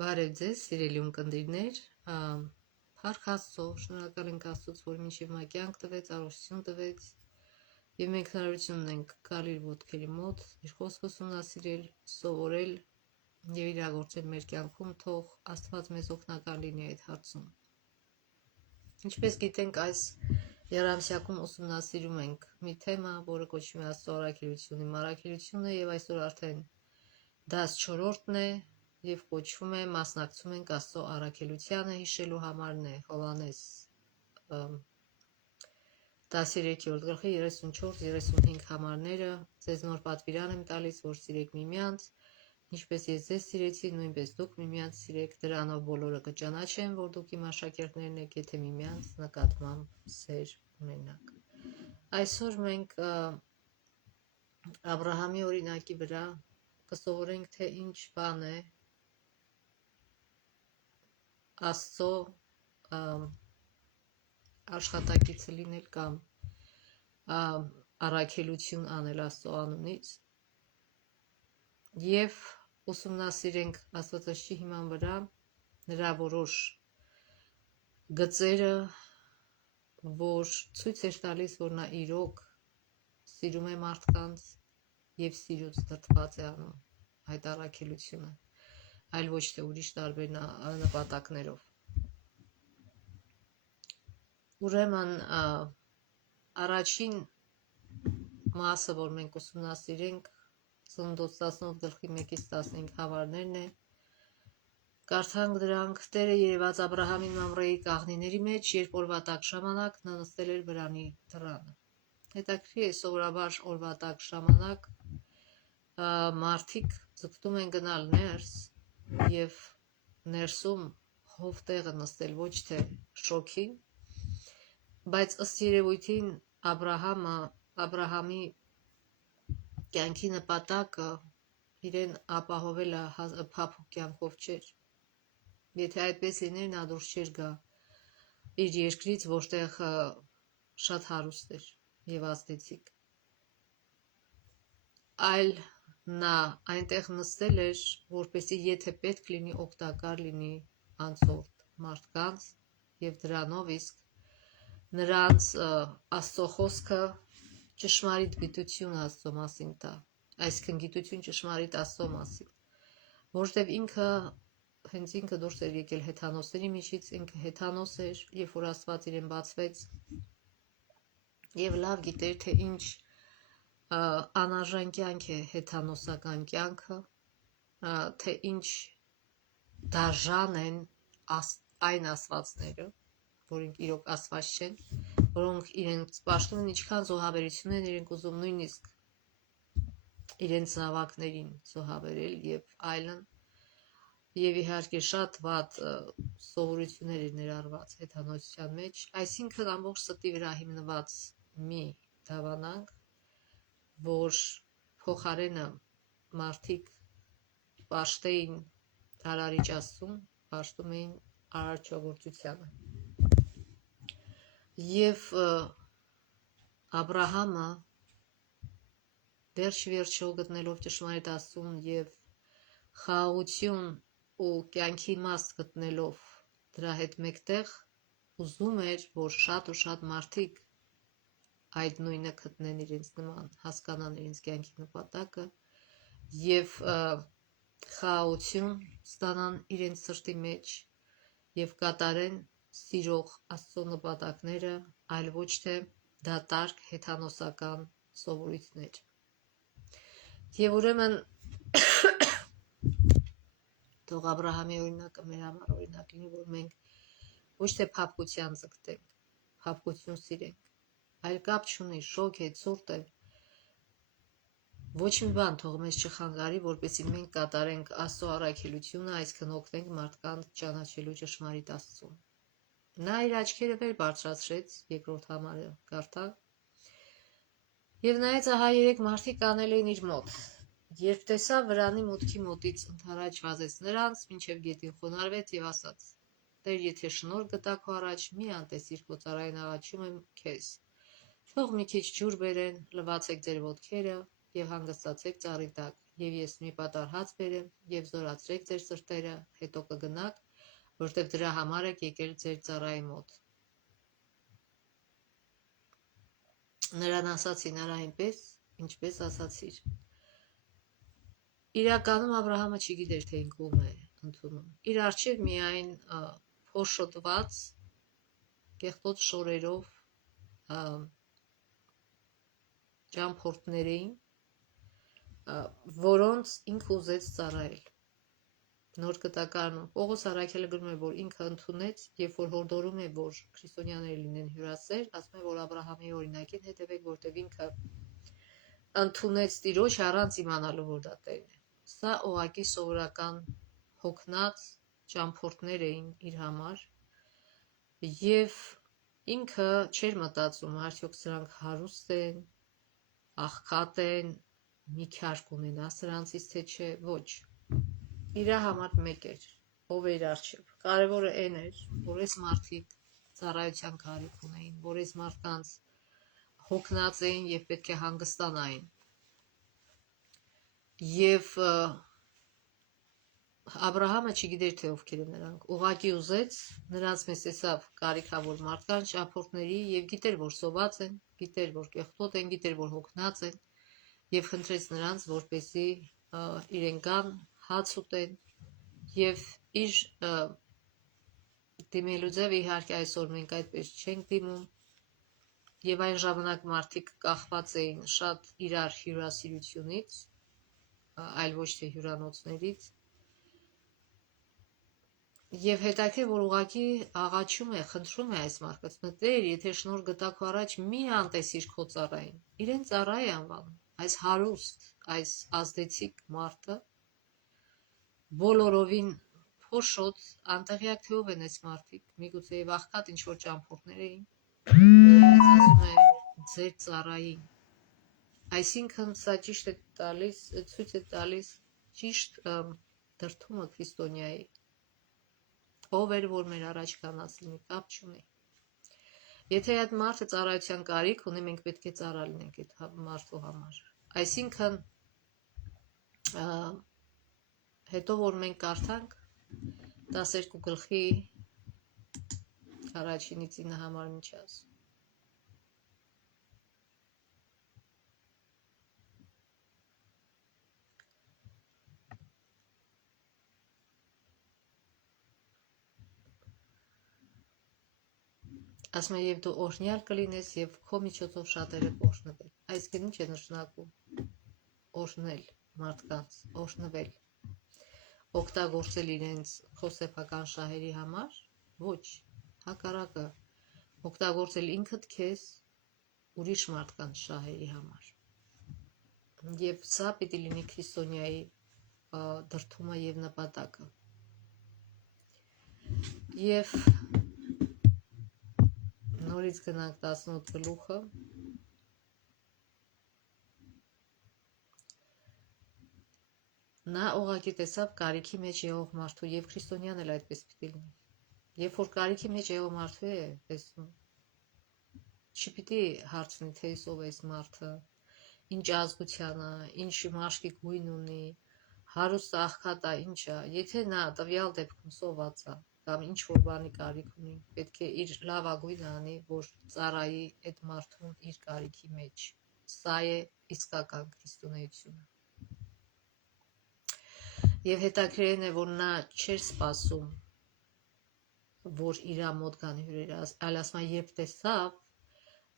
Բարև ձեզ, սիրելի ունկնդիրներ, Փառք Աստծո, շնորհակալ ենք Աստծուց, որ մինչև մա կյանք տվեց, առողջություն տվեց, եւ մենք հնարավորություն ունենք գալ իր ոտքերի մոտ, իր խոսքը ուսումնասիրել, սովորել եւ իրագործել մեր կյանքում, թող Աստված մեզ օգնական լինի այդ հարցում։ Ինչպես գիտենք, այս եռամսյակում ուսումնասիրում ենք մի թեմա, որը կոչվում է Աստծո առաքելությունը, մարաքելությունը, եւ այսօր արդեն դաս 4-րդն է և կոչվում է մասնակցում ենք Աստծո առաքելությանը հիշելու համարն է Հովհաննես 13-րդ գլխի 34-35 համարները։ Ձեզ նոր պատվիրան եմ տալիս, որ սիրեք միմյանց, ինչպես ես ձեզ սիրեցի, նույնպես դուք միմյանց սիրեք, դրանով բոլորը կճանաչեն, որ դուք իմ աշակերտներն եք, եթե միմյանց նկատմամբ սեր ունենաք։ Այսօր մենք Աբրահամի օրինակի վրա կսովորենք, թե ինչ բան է Աստծո աշխատակիցը լինել կամ առաքելություն անել Աստծո անունից եւ ուսումնասիրենք Աստվածաշնչի հիման վրա նրա որոշ գծերը, որ ցույց է տալիս, որ նա իրոք սիրում է մարդկանց եւ սիրուց դրդված է անում այդ առաքելությունը, այլ ոչ թե ուրիշ տարբեր նպատակներով։ Ուրեմն առաջին մասը, որ մենք ուսումնասիրենք, Ծննդոց 18 գլխի 1-ից 15 համարներն է, կարդանք դրանք։ Տերը երևաց Աբրահամին Մամրեի կաղնիների մեջ, երբ օրվա տակ ժամանակ նա նստել էր վրանի դռանը։ Հետաքրքիր է, սովորաբար օրվա տակ ժամանակ մարդիկ ձգտում են գնալ ներս եւ ներսում հովտեղը նստել, ոչ թե շոգին, բայց ըստ երևույթին Աբրահամի կյանքի նպատակը իրեն ապահովելը փափուկ կյանքով չէր։ Եթե այդպես լիներ, նա դուրս չէր գա իր երկրից, որտեղ շատ հարուստ էր եւ ազդեցիկ, այլ նա այնտեղ նստել էր, որպեսզի եթե պետք լինի, օգտակար լինի անցորդ մարդկանց եւ դրանով իսկ նրանց Աստծո խոսքը ճշմարիտ գիտություն Աստծո մասին տա, այսինքն գիտություն ճշմարիտ Աստծո մասին, որտեվ հենց ինքը դուրս էր եկել հեթանոսների միջից, ինքը հեթանոս էր, երբ որ Աստված իրեն բացվեց եւ լավ գիտեր, թե ինչ անարժան կյանք է հեթանոսական կյանքը, թե ինչ դաժան են այն ասվածները, որոնք իրոք ասված չեն, որոնք իրենց պաշտում են, ինչքան զոհաբերություն են իրենք ուզում նույնիսկ իրենց զավակներին զոհաբերել եւ այլն, եւ իհարկե շատ վատ սովորություններ էր ներառված հեթանոսության մեջ, այսինքն ամբողջ ստի վրա հիմնված մի դավանանք, որ փոխարենը մարդիկ պաշտեին արարիչ Աստծուն, պաշտում էին արարչագործությանը։ Եվ Աբրահամը վերջ-վերջո գտնելով ճշմարիտ Աստծուն եւ խաղաղություն ու կյանքի իմաստ գտնելով դրա հետ մեկտեղ, ուզում էր, որ շատ ու շատ մարդիկ այդ նույնը գտնեն իրենց նման, հասկանան իրենց կյանքի նպատակը եւ խաղաղություն ստանան իրենց սրտի մեջ եւ կատարեն սիրող Աստծո նպատակները, այլ ոչ թե դատարկ հեթանոսական սովորույթներ։ Եվ ուրեմն թող Աբրահամի օրինակը մեր համար օրինակ լինի, որ մենք ոչ թե փափկության ձգտենք, փափկություն սիրենք, այլ կապ չունի, շոգ է, ցուրտ է, ոչ մի բան թող մեզ չխանգարի, որպեսզի մենք կատարենք Աստծո առաքելությունը, այսինքն օգնենք մարդկանց ճանաչելու ճշմարիտ Աստծուն։ Նա իր աչքերը վեր բարձրացրեց, երկրորդ համարը կարդանք, եւ նայեց, ահա 3 մարդիկ անել էին իր մոտ։ Երբ տեսավ վրանի մուտքի մոտից ընդառաջ վազեց նրանց, մինչև գետին խոնարհվեց եւ ասաց. Տեր, եթե շնորհ գտա քո առաջ, մի անտեսիր քո ծառային աղաչում եմ քեզ։ Թող մի քիչ ջուր բերեն, լվացեք ձեր ոտքերը եւ հանգստացեք ծառի տակ, եւ ես մի պատար հաց բերեմ եւ զորացրեք ձեր սրտերը, հետո կգնաք, որտեվ դրա համար եք եկել ձեր ծառայի մոտ։ Նրան ասացին արա այնպես, ինչպես ասացիր։ Իրականում Աբրահամը չգիտեր, թե ինք ում է ընդունում։ Իր առջև միայն փոշոտված կեղտոտ շորերով ճամփորդներ էին, որոնց ինքը ուզեց ծառայել։ Նոր Կտակարանում Պողոս Առաքյալը գրում է, որ ինքը ընդունեց, երբ որ հորդորում է, որ քրիստոնյաները լինեն հյուրասեր, ասում է, որ Աբրահամի օրինակին հետևեք, որտեղ ինքը ընդունեց Տիրոջ առանց իմանալու, որ դա Տերն է։ Սա ուղղակի սովորական հոգնած ճամփորդներ էին իր համար, եւ ինքը չէր մտածում, արդյոք սրանք հարուստ են, աղքատ են, մի քարք ունենա սրանցից, թե չէ, ոչ։ Իրա համար մեկ էր, ով էր առջև։ Կարևորը այն էր, որ այս մարդիկ ծառայության կարիք ունեին, որ այս մարդկանց հոգնած էին եւ պետք է հանգստանային։ Եվ Աբրահամը չգիտեր, թե ովքեր են նրանք, ուղղակի ուզեց նրանց մեծ տեսավ կարիքավոր մարդկանց, ճամփորդների եւ գիտեր, որ սոված են, գիտեր, որ կեղտոտ են, գիտեր, որ հոգնած են եւ խնդրեց նրանց, որպեսզի իրեն գան, հաց ուտեն եւ իր դիմելու ձևը իհարկե այսօր մենք այդպես չենք դիմում եւ այն ժամանակ մարդիկ կախված էին շատ իրար հյուրասիրությունից, այլ ոչ թե հյուրանոցներից։ Եվ հետաքրքիր, որ ուղղակի աղաչում է, խնդրում է այս մարդկանց, Տեր, եթե շնորհ գտա քո առաջ, մի անտեսիր քո ծառային, իրեն ծառա է անվանում, այս հարուստ, այս ազդեցիկ մարդը, բոլորովին փոշոտ, անտեղյակ թե ով են այս մարդիկ, միգուցե եւ աղքատ ինչ որ ճամփորդներ էին, նրանց ասում է ձեր ծառային, այսինքն սա ճիշտ է տալիս, ցույց է տալիս ճիշտ դրդումը քրիստոնյայի, ով էր, որ մեր առաջ կանած լինի, կապ չունի։ Եթե այդ մարդը ծառայության կարիք ունի, մենք պետք է ծառա լինենք այդ մարդու համար։ Այսինքն հետո որ մենք կարդանք 12 գլխի առաջինից 9 համար ինչ ասում։ Ասում է, եւ դու օրհնյալ կլինես եւ քո միջոցով շատերը կօրհնվեն։ Այսինքն ինչ է նշանակում օրհնել մարդկանց, օրհնվել, օգտագործել իրենց խոսեփական շահերի համար, ոչ, հակառակը, օգտագործել ինքդ քեզ ուրիշ մարդկանց շահերի համար։ Եվ սա պիտի լինի քրիստոնյայի դրդումը եւ նպատակը։ Եվ նորից գնանք 18 գլուխը։ Նա ուղղակի տեսավ կարիքի մեջ եղող մարդու եւ քրիստոնյան էլ այդպես պիտի լինի։ Երբ որ կարիքի մեջ եղող մարդու է տեսնում, չպիտի հարցնի, թե ով է այս մարդը, ինչ ազգության է, ինչ մաշկի գույն ունի, հարուստ աղքատ է, ինչ է, եթե նա տվյալ դեպքում սոված է կամ ինչ որ բանի կարիք ունի, պետք է իր լավագույնը անի, որ ծառայի այդ մարդուն իր կարիքի մեջ։ Սա է իսկական քրիստոնեությունը։ Եվ հետաքրքիրն է, որ նա չէր սպասում, որ իրա մոտ գան հյուրերը, այլ ասում է, երբ տեսավ,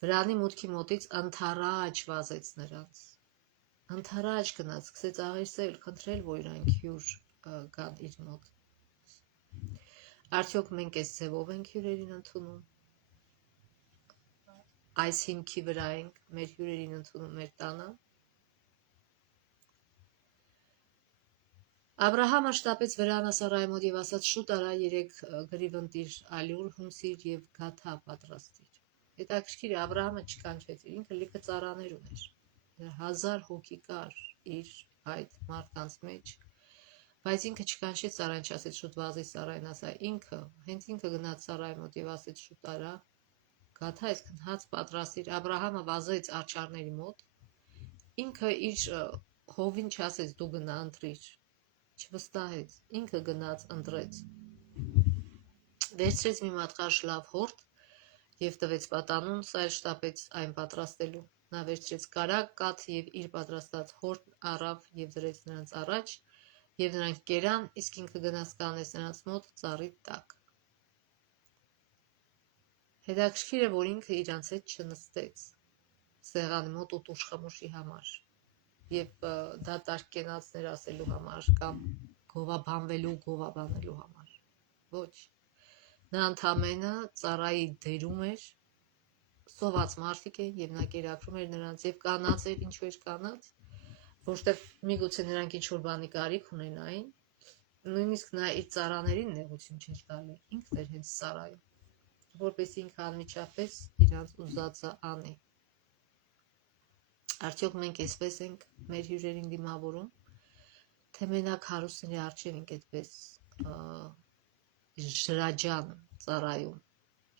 վրանի մուտքի մոտից ընդառաջ վազեց նրանց։ Ընդառաջ գնաց, սկսեց աղերսել, խնդրել, որ իրանք հյուր գան իր մոտ։ Արդյոք մենք այս ձևով ենք հյուրերին ընդունում։ Այս հիմքի վրա ենք մեր հյուրերին ընդունում մեր տանը։ Աբրահամը շտապեց վրան Սարայի մոտ եւ ասաց. շուտ արա 3 գրիվ ընտիր ալյուր հունցիր եւ գաթա պատրաստիր։ Հետաքրքիր է, Աբրահամը չկանչեց, ինքը լիքը ծառաներ ուներ։ 1000 հոգի կար իր այդ մարդկանց մեջ, բայց ինքը չկանչեց Սարային, չասեց շուտ վազի Սարային, ասա ինքը, հենց ինքը գնաց Սարայի մոտ եւ ասեց շուտ արա գաթա, այսքան հաց պատրաստիր։ Աբրահամը վազեց աչառների մոտ, ինքը իր հովին չասեց դու գնա ընտրիր, չվստահեց, ինքը գնաց ընտրեց, վերցրեց մի մատղաշ լավ հորդ և տվեց պատանուն, սա էլ շտապեց այն պատրաստելու, նա վերցրեց կարագ կաթ և իր պատրաստած հորդն առավ և դրեց նրանց առաջ, և նրանք կերան, իսկ ինքը գնաց կանգնեց նրանց մոտ ծառի տակ։ Հետաքրքիր է, որ ինքը իրանց հետ չնստեց սեղանի մոտ ուտուշ-խմուշի համար և դատարկ կենացներ ասելու համար կամ գովաբանվելու, գովաբանելու համար, ոչ, նա ընդամենը ծառայի դերում էր, սոված մարդիկ էին և նա կերակրում էր նրանց և կանած էր, ինչու էր կանած, որովհետև միգուցե նրանք ինչ-որ բանի կարիք ունենային, նույնիսկ նա իր ծառաներին նեղություն չէր տալի, ինքն էր հենց ծառայում, որպեսզի ինքը անմիջապես իրանց ուզածը անի։ Արդյոք մենք էսպես ենք մեր հյուրերին դիմավորում, թե մենակ հարուստների առջև ենք այդպես ժրաջան ծառայում,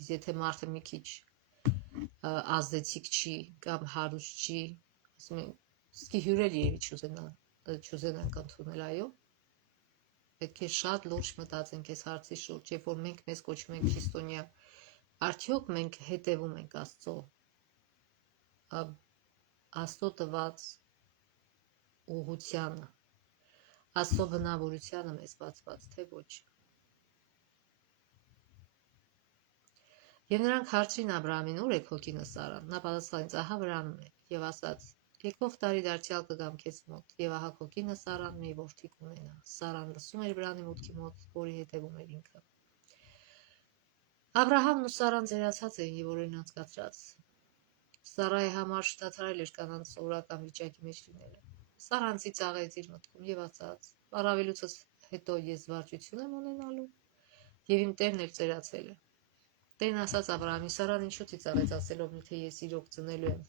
իսկ եթե մարդը մի քիչ ազդեցիկ չի կամ հարուստ չի, ասում են, սկի հյուրեր երևի չուզենանք ընդունել, այո, պետք է շատ լուրջ մտածենք այս հարցի շուրջ, երբ որ մենք մեզ կոչում ենք քրիստոնյա, արդյոք մենք հետևում ենք Աստծո տված ուղղությանը, Աստծո բնավորությանը մեզ բացված, թե ոչ։ Եվ նրանք հարցրին Աբրահամին, ուր է քո կինը Սարան, նա պատասխանեց, ահա վրանում է, և ասաց, եկող տարի դարձյալ կգամ քեզ մոտ, և ահա քո կինը Սարան մի որդի կունենա։ Սարան լսում էր վրանի մուտքի մոտ, որի հետևում էր ինքը։ Աբրահամն ու Սարան ձերացած էին և օրերն անցկացրած։ Սարայի համար շտացարել էր կանանց սովորական վիճակի մեջ լինելը։ Սարան ծիծաղեց իր մտքում և ասաց. «Առավելուցս հետո ես զվարճություն եմ ունենալու, և իմ տերն էլ ծերացել է»։ Տերն ասաց Աբրահամին. «Սարան ինչու ծիծաղեց, ասելով, միթե ես իրոք ծնելու եմ,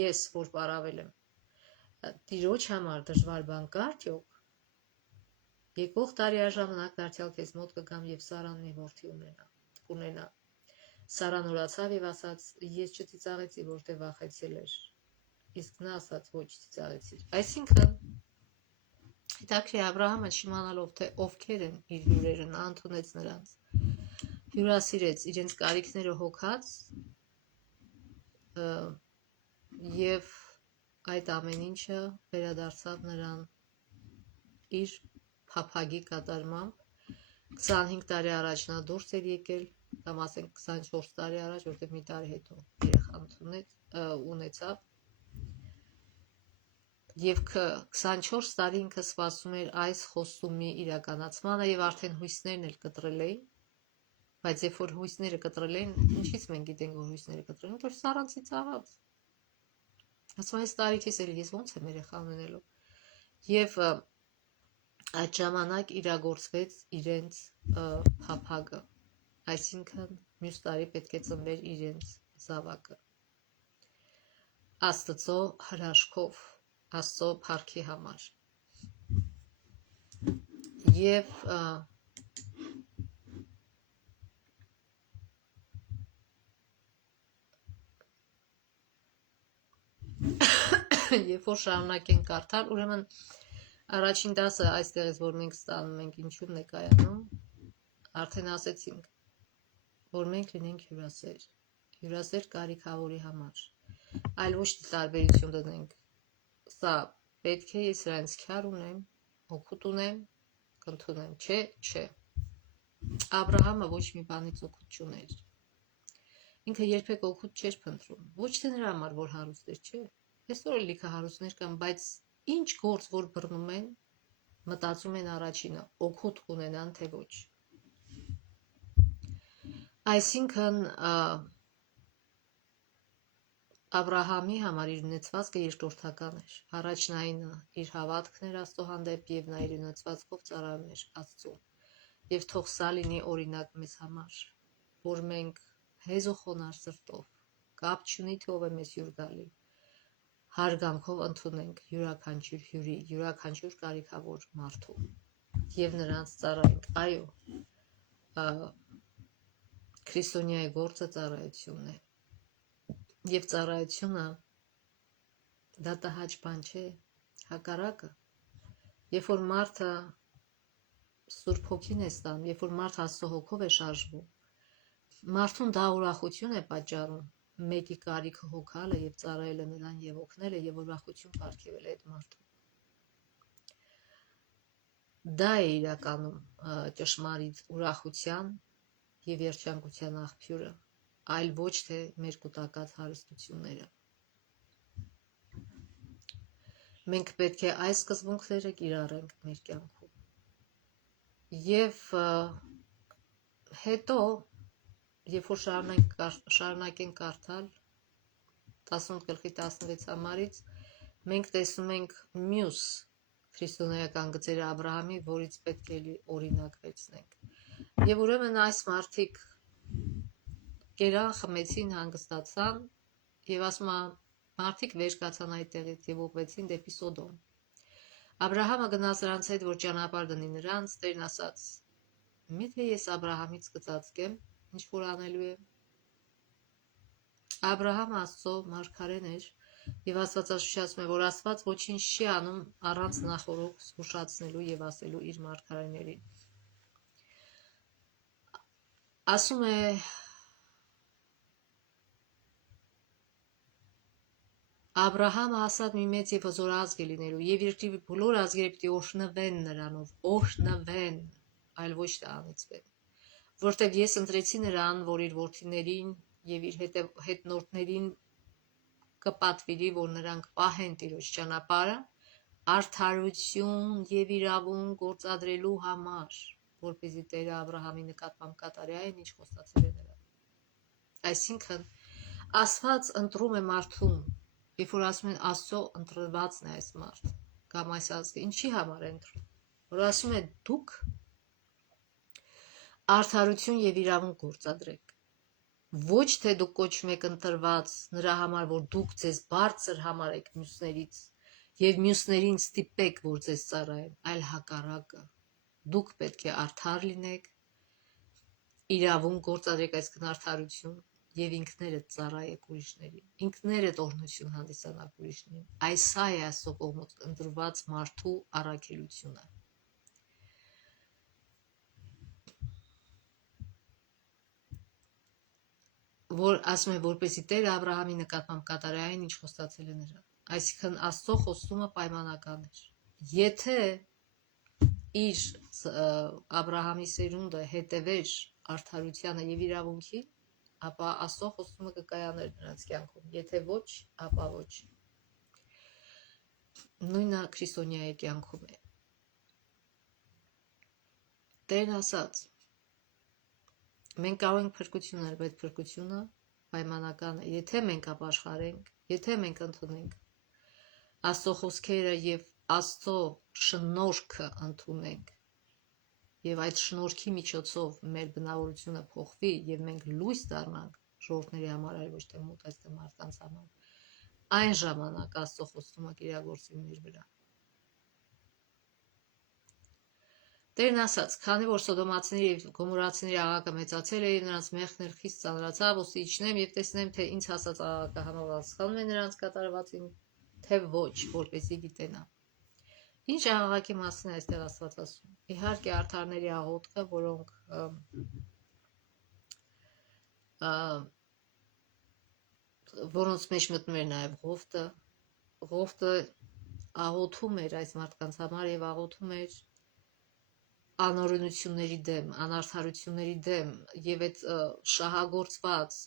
ես, որ պարավել եմ, տիրոջ համար դժվար բան կա՞ արդյոք։ Եկող տարի առժամանակ դարձյալ քեզ մոտ կգամ, և Սարան մի որդի կունենա»։ Սարան ուրացավ և ասաց. «Ես չծիծաղեցի, որտև վախեցել էր»։ Իսկ նա ասաց. «Ոչ, ծիծաղեցիր»։ Այսինքն, հետաքրքիր է, Աբրահամը չիմանալով, թե ովքեր են իր հյուրերը, նա ընդունեց նրանց, հյուրասիրեց, իրենց կարիքները հոգաց և այդ ամեն ինչը վերադարձավ նրան իր փափագի կատարմամբ։ 25 տարի առաջ նա դուրս էր եկել, կամ ասենք 24 տարի առաջ, որտեղ մի տարի հետո երեխան ունեցավ, և 24 տարի ինքը սպասում էր այս խոստումի իրականացմանը և արդեն հույսներն էլ կտրել էին, բայց երբ որ հույսները կտրել էին, ինչից մենք գիտենք, որ հույսները կտրել են, որ Սարան ծիծաղաց։ Ասում այս տարիքից էլ ես ոնց եմ երեխա ունենալու։ Եվ այդ ժամանակ իրագործվեց իրենց փափագը, այսինքն մյուս տարի պետք է ծնվեր իրենց զավակը Աստծո հրաշքով, Աստծո փառքի համար։ Եվ երբ որ շարունակենք կարդալ, ուրեմն առաջին դասը այստեղից, որ մենք ստանում ենք, ինչու՞մն է կայանում, արդեն ասեցինք, որ մենք լինենք հյուրասեր կարիքավորի համար, այլ ոչ թե տարբերություն դնենք, սա պետք է, ես սրանից քյար ունեմ, օգուտ ունեմ, կընդունեմ, չէ։ Աբրահամը ոչ մի բանից օգուտ չուներ, ինքը երբեք օգուտ չէր փնտրում, ոչ թե նրա համար, որ հարուստ էր, չէ։ Այսօր էլ լիքը հարուստներ կան, բայց ինչ գործ որ բռնում են, մտածում են առաջինը, օգուտ ունենան, թե ոչ։ Այսինքն Աբրահամի համար իր ունեցվածքը երկրորդական էր, առաջնայինը իր հավատքն էր Աստծո հանդեպ և նա իր ունեցվածքով ծառայում էր Աստծուն։ Եվ թող սա լինի օրինակ մեզ համար, որ մենք հեզ ու խոնարհ սրտով, կապ չունի թե ով է մեզ հյուր գալի, հարգանքով ընդունենք յուրաքանչյուր հյուրի, յուրաքանչյուր կարիքավոր մարդու և նրանց ծառայենք։ Այո, քրիստոնյայի գործը ծառայությունն է։ Եվ ծառայությունը դա տհաճ բան չէ, Հակառակը, երբ որ մարդը Սուրբ Հոգին է ստանում, երբ որ մարդը Աստծո հոգով է շարժվում, մարդուն դա ուրախություն է պատճառում, մեկի կարիքը հոգալը եւ ծառայելը նրան եւ օգնելը եւ ուրախություն պարգևել այդ մարդուն։ Դա է իրականում ճշմարիտ ուրախության եւ երջանկության աղբյուրը, այլ ոչ թե մեր կուտակած հարստությունները։ Մենք պետք է այս սկզբունքները կիրառենք մեր կյանքում։ Եվ հետո, երբ որ շարունակենք կարդալ 18:16 համարից, մենք տեսնում ենք մյուս քրիստոնեական գծերը Աբրահամի, որից պետք է օրինակ վերցնենք։ Եվ ուրեմն այս մարդիկ կերան, խմեցին, հանգստացան, եւ ասում է, մարդիկ վեր կացան այդտեղից եւ ուղղվեցին դեպի Սոդոմ։ Աբրահամը գնաց նրանց հետ, որ ճանապարհ դնի նրանց, Տերն ասաց. «Միթե ես Աբրահամից կծածկեմ, ինչ որ անելու եմ»։ Աբրահամը Աստծո մարգարեն էր, եւ Աստվածաշունչը, որ Աստված ոչինչ չի անում առանց նախորոք զգուշացնելու եւ ասելու իր մարգարեներին։ Ասում է Աբրահամը հասած մի մեծ եւ հզոր ազգ է լինելու, եւ երկրի բոլոր ազգերը պիտի օրհնվեն նրանով, օրհնվեն, այլ ոչ թե անիծվեն, որտեւ ես ընտրեցի նրան, որ իր որդիներին եւ իր հետնորդներին կպատվիրի, որ նրանք պահեն Տիրոջ ճանապարհը, արդարություն եւ իրավունք գործադրելու համար, որպեսզի Տերը Աբրահամի նկատմամբ կատարի այն, ինչ խոստացել է նրան։ Այսինքն, Աստված ընտրում է մարդուն, երբ որ ասում են Աստծո ընտրվածն է այս մարդը, կամ այս ազգը, ինչի համար է ընտրում, որ ասում է դուք արդարություն եւ իրավունք գործադրեք, ոչ թե դուք կոչվում եք ընտրված նրա համար, որ դուք ձեզ բարձր համարեք մյուսներից եւ մյուսներին ստիպեք, որ ձեզ ծառայեն, այլ հակառակը, դուք պետք է արդար լինեք, իրավունք գործադրեք, այսինքն արդարություն, եւ ինքներդ ծառայեք ուրիշներին, ինքներդ օրհնություն հանդիսանաք ուրիշներին։ Այս է Աստծո կողմից ընտրված մարդու առաքելությունը։ Որ ասում է, որպեսզի Տերը Աբրահամի նկատմամբ կատարի այն, ինչ խոստացել է նրան։ Այսինքն Աստծո խոստումը պայմանական էր։ Եթե իր Աբրահամի սերունդը հետևեր արդարությանը եւ իրավունքին, ապա Աստծո խոստումը կկայաներ նրանց կյանքում, եթե ոչ, ապա ոչ։ Նույնը քրիստոնյայի կյանքում է։ Տերն ասաց. մենք կարող ենք փրկություն ունենալ, բայց փրկությունը պայմանական է, եթե մենք ապաշխարենք, եթե մենք ընդունենք Աստծո խոսքերը եւ Աստծո շնորհքը ընդունենք, եւ այդ շնորհքի միջոցով մեր բնավորությունը փոխվի եւ մենք լույս դառնանք ժողովրդների համար, այլ ոչ թե մութ այստեղ մարդկանց համար, այն ժամանակ Աստծո խոստումը կիրագործվի մեր վրա։ Տերն ասաց, քանի որ Սոդոմացիների եւ Գոմորացիների աղաղակը մեծացել է եւ նրանց մեղքն էլ խիստ ծանրացավ, ոսի իջնեմ եւ տեսնեմ, թե ինձ հասած աղաղակը համապատասխանում է նրանց կատարվածին, թե ոչ, որպեսզի գիտենա։ Ինչ աղաղակի մասին է այստեղ Աստված ասում։ Իհարկե արդարների աղոթքը, որոնց մեջ մտնում էր նաեւ Ղովտը աղոթում էր այս մարդկանց համար եւ աղոթում էր անօրենությունների դեմ, անարդարությունների դեմ եւ այդ շահագործված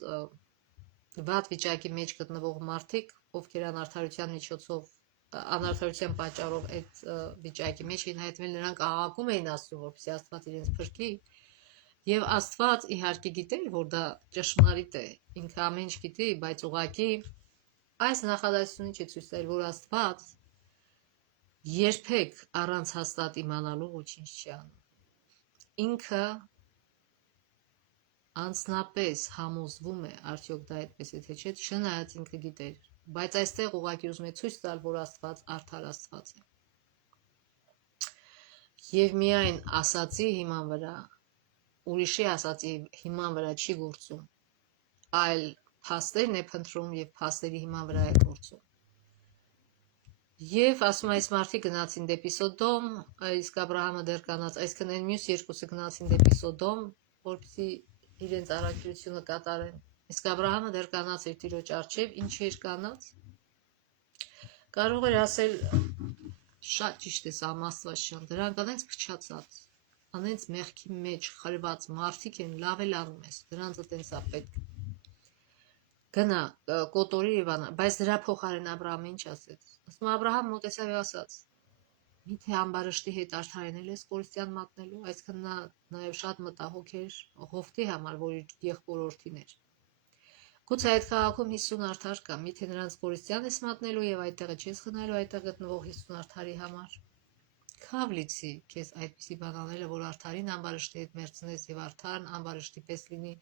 վատ վիճակի մեջ գտնվող մարդիկ, ովքեր անարդարության պատճառով այդ վիճակի մեջ էին հայտնվել, նրանք աղաղակում էին Աստծուն, որպեսզի Աստված իրենց փրկի, եւ Աստված իհարկե գիտեր, որ դա ճշմարիտ է, ինքը ամեն ինչ գիտի, բայց ուղղակի այս նախադասությունը չի ցույց տալիս, որ Աստված երբեք առանց հաստատ իմանալու ոչինչ չի անում։ Ինքը անձնապես համոզվում է, արդյոք դա այդպես է թե չէ, չնայած ինքը գիտեր, բայց այստեղ ուղղակի ուզում է ցույց տալ, որ Աստված արդար Աստված է։ Եվ միայն ասացի հիման վրա, ուրիշի ասացի հիման վրա չի գործում, այլ փաստերն է փնտրում եւ փաստերի հիման վրա է գործում։ Եվ ասում այս մարդիկ գնացին դեպի Սոդոմ, իսկ Աբրահամը դեռ կանած, այսինքն այն մյուս երկուսը գնացին դեպի Սոդոմ, որպեսզի իրենց առաքելությունը կատարեն։ Իսկ Աբրահամը դեռ կանած էր Տիրոջ առջև, ինչ էր կանած։ Կարող էր ասել շատ ճիշտ է սա Աստվածաշան, դրանք անենց փչացած, անենց մեղքի մեջ խրված մարդիկ են, լավ էլ անում ես, դրանց այտենց է պետք։ Գնա կոտորի եւ անա, բայց դրա փոխարեն Աբրահամը ինչ ասեց։ Ասում Աբրահամ մոտեցավ եւ ասաց. Միթե ամբարշտի հետ արդարացնել ես կորստյան մատնելու, այսինքն նա նաեւ շատ մտահոգ էր Հովտի համար, որ իր եղբոր որդին էր։ Գուցե այդ քաղաքում 50 արդար կա, միթե նրանց կորստյան ես մատնելու եւ այդտեղը չես խնայելու այդտեղ գտնվող 50 արդարի համար։ Քավ լիցի քեզ այդպիսի բան անելը, որ արդարին ամբարշտի հետ մերցնես եւ արդարն ամբարշտի պես լինի։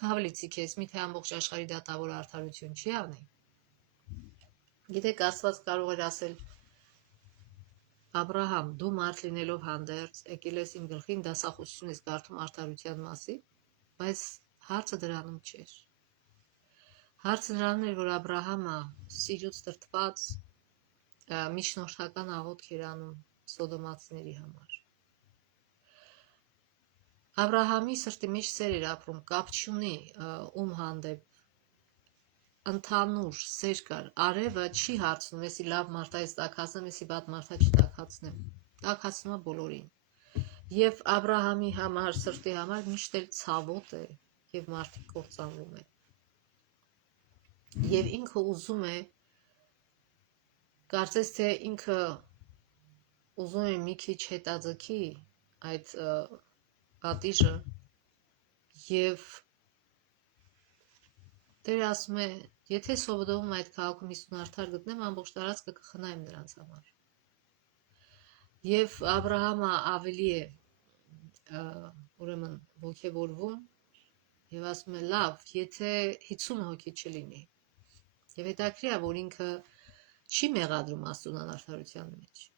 Քավ լիցի քեզ, միթե ամբողջ աշխարհի դատավոր արդարություն չի անի։ Գիտեք, Աստված կարող էր ասել. Աբրահամ, դու մարդ լինելով հանդերձ, եկել ես իմ գլխին դասախոսություն ես կարդում արդարության մասին, բայց հարցը դրանում չէր։ Հարցը նրանում էր, որ Աբրահամը սիրուց դրդված միջնորդական աղոթք էր անում սոդոմացիների համար։ Աբրահամի սրտի մեջ սեր էր ապրում, կապ չունի ում հանդեպ, ընդհանուր սեր կար, արևը չի հարցնում, եսի լավ մարդա ես տաքացնեմ, եսի վատ մարդա չտաքացնեմ, տաքացնում է բոլորին։ Եվ Աբրահամի համար, սրտի համար միշտ էլ ցավոտ է եւ մարդիկ կործանվում են։ Եվ ինքը ուզում է, կարծես թե ինքը ուզում է մի քիչ հետաձգի այդ պատիժը եւ Տերը ասում է, եթե Սոդոմում այդ քաղաքում 50 արդար գտնեմ, ամբողջ տարածքը կխնայեմ նրանց համար։ Եվ Աբրահամը ավելի է ուրեմն ոգևորվում եւ ասում է, լավ, եթե 50 հոգի չլինի։ Եվ հետաքրքիր է, որ ինքը չի մեղադրում Աստծուն անարդարության մեջ։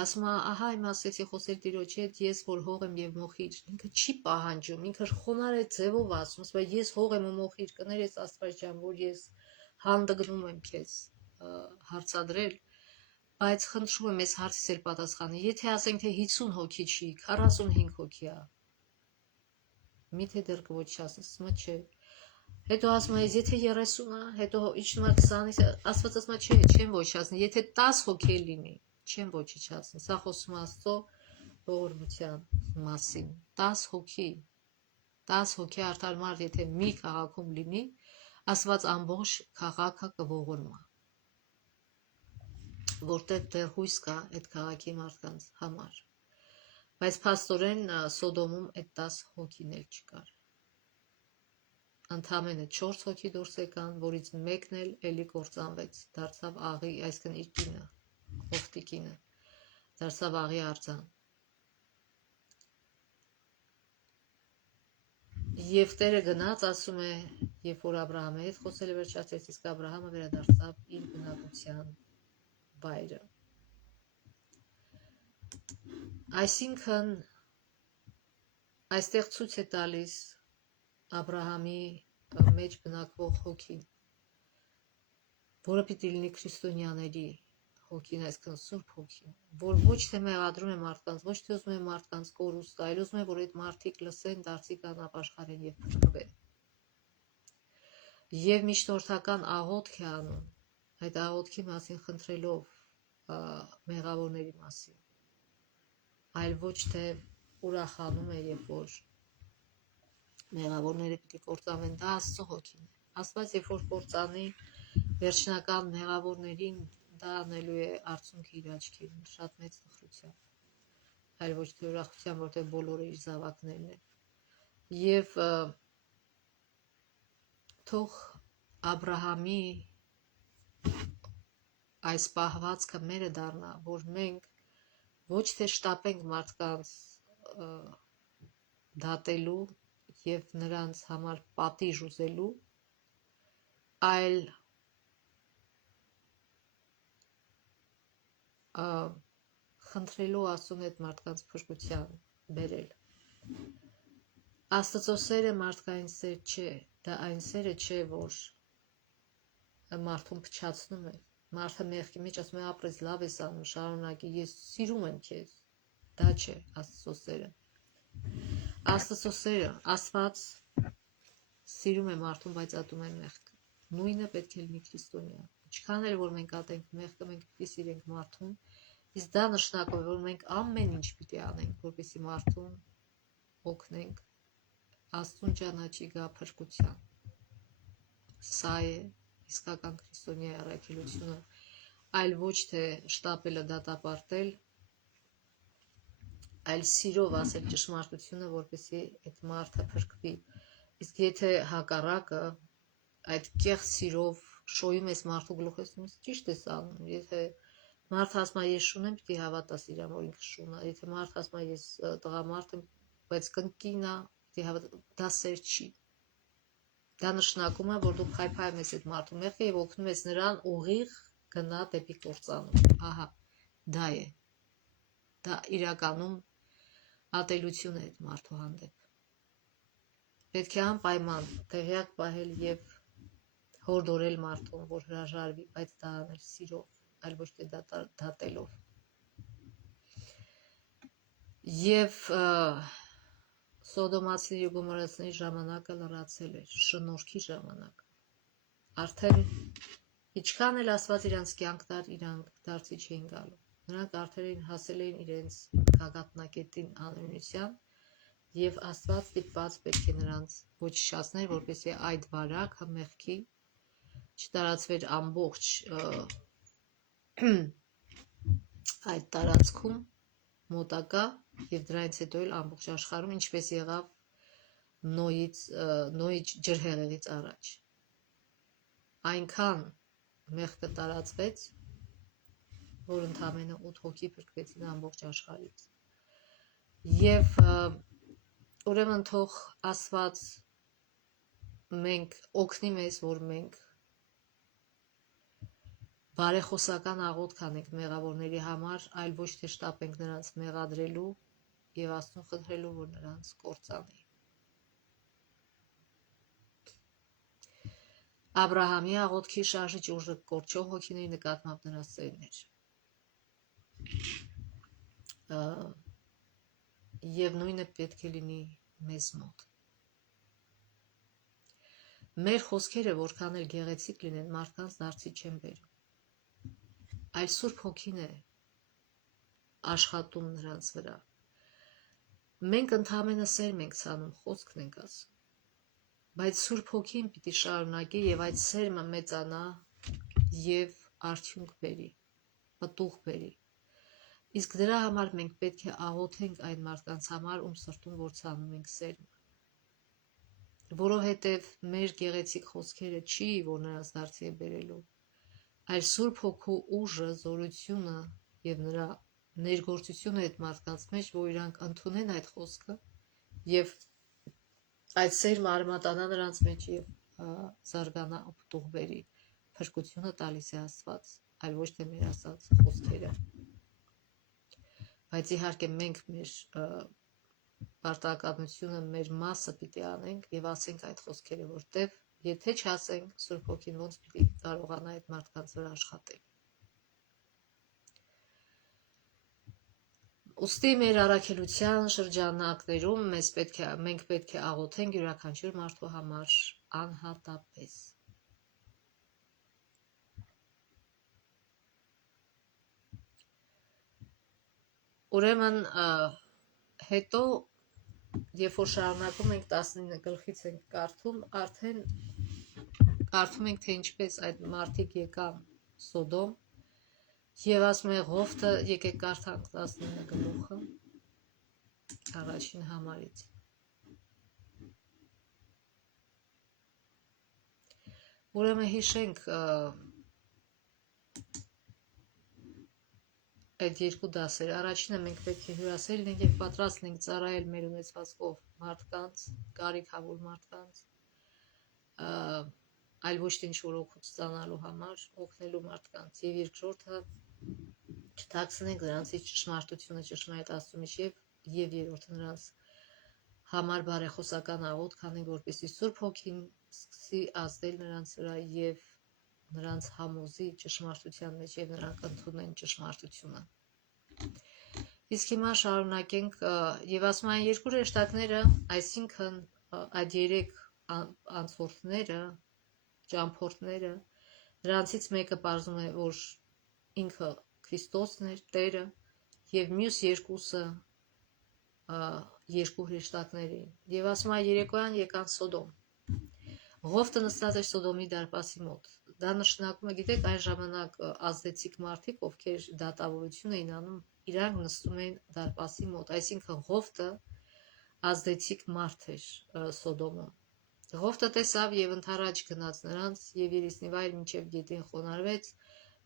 Ասում է, ահա իմ ասեցի խոսել Տիրոջ հետ, ես որ հող եմ եւ մոխիր, ինքը չի պահանջում, ինքը խոնարհ է ձևով ասում, ասում է, ես հող եմ ու մոխիր, կներես Աստված ջան, որ ես հանդգնում եմ քեզ հարցադրել, բայց խնդրում եմ ես հարցից էլ պատասխանի, եթե ասենք թե 50 հոգի չի, 45 հոգի է, միթե դեռ կոչ ասես, ասում է չէ, հետո ասում է, եթե 30 է, հետո իջնում է 20-ից, Աստված ասում է, չէ, չեմ ոչացնի, եթե 10 հոգի լինի, չեմ ոչնչացնի, սա խոսում է Աստծո ողորմության մասին, 10 հոգի արդար մարդ, եթե մի քաղաքում լինի, Աստված ամբողջ քաղաքը կողորմա, որտեղ դեռ հույս կա այդ քաղաքի մարդկանց համար, բայց փաստորեն Սոդոմում այդ 10 հոգին էլ չկար, ընդամենը 4 հոգի դուրս եկան, որից մեկն էլ էլի կործանվեց, դարձավ աղի, այսինքն իր կինը, Հովտի կինը, դարձավ աղի արձան։ Եվ Տերը գնաց, ասում է, երբ որ Աբրահամի հետ խոսել է վերջացրեց, իսկ Աբրահամը վերադարձավ իր բնակության վայրը։ Այսինքն այստեղ ցույց է տալիս Աբրահամի մեջ բնակվող հոգին, որը պիտի լինի քրիստոնյաների հոգին, այսինքն Սուրբ հոգին, որ ոչ թե մեղադրում է մարդկանց, ոչ թե ուզում է մարդկանց կորուստ, այլ ուզում է, որ այդ մարդիկ լսեն, դարձիկան ապաշխարեն եւ փրկվեն։ Եվ միջնորդական աղոթք է անում, այդ աղոթքի մասին խնդրելով մեղավորների մասին, այլ ոչ թե ուրախանում է, երբ որ մեղավորները պիտի կործանվեն, դա Աստծո հոգին է։ Աստված երբ որ կործանի վերջնական մեղավորներին, դա անելու է արցունքը իր աչքին, շատ մեծ տխրությամբ, այլ ոչ թե ուրախությամբ, որտեղ բոլորը իր զավակներն են։ Եվ թող Աբրահամի այս պահվածքը մերը դառնա, որ մենք ոչ թե շտապենք մարդկանց դատելու եւ նրանց համար պատիժ ուզելու, այլ խնդրելու Աստծուն այդ մարդկանց փրկության բերել։ Աստծո սերը մարդկային սեր չէ, դա այն սերը չէ, որ մարդուն փչացնում է, Մարդը մեղքի մեջ ասում է ապրես լավ ես անում, շարունակի, ես սիրում եմ քեզ։ Դա չէ Աստծո սերը։ Աստծո սերը, Աստված սիրում է մարդուն, բայց ատում է մեղքը։ Նույնը պետք է լինի քրիստոնյա։ Ինչքան էլ որ մենք ատենք մեղքը, մենք պիտի սիրենք մարդուն, իսկ դա նշանակում է, որ մենք ամեն ինչ պիտի անենք, որպեսզի մարդուն օգնենք Աստծուն ճանաչի գա փրկության։ Սա է իսկական քրիստոնյա առաքելությունը, այլ ոչ թե շտապելը դատապարտել, այլ սիրով ասել ճշմարտությունը, որպեսզի այդ մարդը փրկվի։ Իսկ եթե հակառակը այդ կեղծ սիրով շոյում ես մարդու գլուխից, ճիշտ ես անում։ Եթե մարդը ասում է ես շուն եմ, պիտի հավատաս իրան, որ ինքը շուն է։ Եթե մարդը ասում է ես տղամարդ եմ, բայց կնկին է, պիտի հավատաս, դա սեր չի։ Դա նշանակում է, որ դու փայփայում ես այդ մարդու մեղքը եւ օգնում ես նրան ուղիղ գնա դեպի կործանում։ Ահա, դա է։ Դա իրականում ատելություն է այդ մարդու հանդեպ։ Պետք է անպայման տեղյակ պահել եւ հորդորել մարդուն, որ հրաժարվի, բայց դա անել սիրով, այլ ոչ թե դատելով։ Եվ Սոդոմացիների ու Գոմորացիների ժամանակը լրացել էր, շնորհքի ժամանակ։ Արդեն ինչքան էլ Աստված իրանց կյանք տար, իրանք դարձի չէին գալու։ Նրանք արդեն հասել էին իրենց գագաթնակետին անօրինության, եւ Աստված ստիպված պետք է նրանց ոչնչացներ, որպեսզի այդ վարակը մեղքի չտարածվեր ամբողջ այդ տարածքում մոտակա եւ դրանից հետո էլ ամբողջ աշխարհում, ինչպես եղավ Նոյի ջրհեղեղից առաջ։ Այնքան մեղքը տարածվեց, որ ընդամենը 8 հոգի փրկվեցին ամբողջ աշխարհից։ Եվ ուրեմն թող Աստված մենք օգնի մեզ, որ մենք բարեխոսական աղոթք անենք մեղավորների համար, այլ ոչ թե շտապենք նրանց մեղադրելու եւ Աստծուն խնդրելու, որ նրանց կործանի։ Աբրահամի աղոթքի շարժիչ ուժը կորչող հոգիների նկատմամբ նրա սերն էր։ Եվ նույնը պետք է լինի մեզ մոտ։ Մեր խոսքերը որքան էլ գեղեցիկ լինեն, մարդկանց դարձի չեն բերում, այլ Սուրբ Հոգին է աշխատում նրանց վրա։ Մենք ընդհանրապես սեր ենք ցանում, խոսքն ենք ասում, բայց Սուրբ Հոգին պիտի շարունակի եւ այդ սերմը մեծանա եւ արդյունք բերի, պտուղ բերի։ Իսկ դրա համար մենք պետք է աղոթենք այն մարդկանց համար, ում սրտում որ ցանում ենք սերմը։ Որովհետև մեր գեղեցիկ խոսքերը չի, որ նրանց դարձի է բերելու, այլ Սուրբ Հոգու ուժը, զորությունը եւ նրա ներգործությունը այդ մարդկանց մեջ, որ իրանք ընդունեն այդ խոսքը եւ այդ սերմը արմատանա նրանց մեջ եւ զարգանա ու պտուղ բերի։ Փրկությունը տալիս է Աստված, այլ ոչ թե մեր ասած խոսքերը։ Բայց իհարկե մենք մեր պարտականությունը, մեր մասը պիտի անենք եւ ասենք այդ խոսքերը, որտեվ եթե չասենք, Սուրբ Հոգին ոնց պիտի կարողանա այդ մարդկանց վրա աշխատել։ Ուստի մեր առաքելության շրջանակներում մենք պետք է աղոթենք յուրաքանչյուր մարդու համար անհատապես։ Ուրեմն հետո երբ որ շարունակում ենք 19 գլխից ենք կարդում, արդեն կարդում ենք, թե ինչպես այդ մարդիկ եկան Սոդոմ եւ ասում է Ղովթը, եկեք կարդանք 19 գլուխը առաջին համարից։ Ուրեմն հիշենք այդ երկու դասերը։ Առաջինը մենք պետք է հյուրասեր լինենք եւ պատրաստ լինենք ծառայել մեր ունեցվածքով մարդկանց, կարիքավոր մարդկանց, այլ ոչ թե ինչ-որ օգուտ ստանալու համար, օգնելու մարդկանց։ Եվ երկրորդը չթաքցնենք նրանցից ճշմարտությունը, ճշմարիտ Աստծո միջև, եւ երրորդը նրանց համար բարեխոսական աղոթք անենք, որպեսզի Սուրբ Հոգին սկսի ազդել նրանց վրա եւ նրանց համոզի ճշմարտության մեջ եւ նրանք ընդունեն ճշմարտությունը։ Իսկ հիմա շարունակենք եւ ասում են երկու հեշտակները, այսինքն այդ երեք անցորդները, ճամփորդները, նրանցից մեկը պարզում է, որ ինքը Քրիստոսն էր, Տերը, եւ մյուս երկուսը երկու հրեշտակներ էին։ Եվ ասում է երեկոյան եկան Սոդոմ։ Ղովտը նստած էր Սոդոմի դարպասի մոտ։ Դա նշանակում է, գիտեք, այն ժամանակ ազդեցիկ մարդիկ, ովքեր դատավորություն էին անում, իրանք նստում էին դարպասի մոտ, այսինքն Ղովտը ազդեցիկ մարդ էր Սոդոմում։ Ղովտը տեսավ եւ ընդառաջ գնաց նրանց եւ երեսնիվայր մինչեւ գետին խոնարհվեց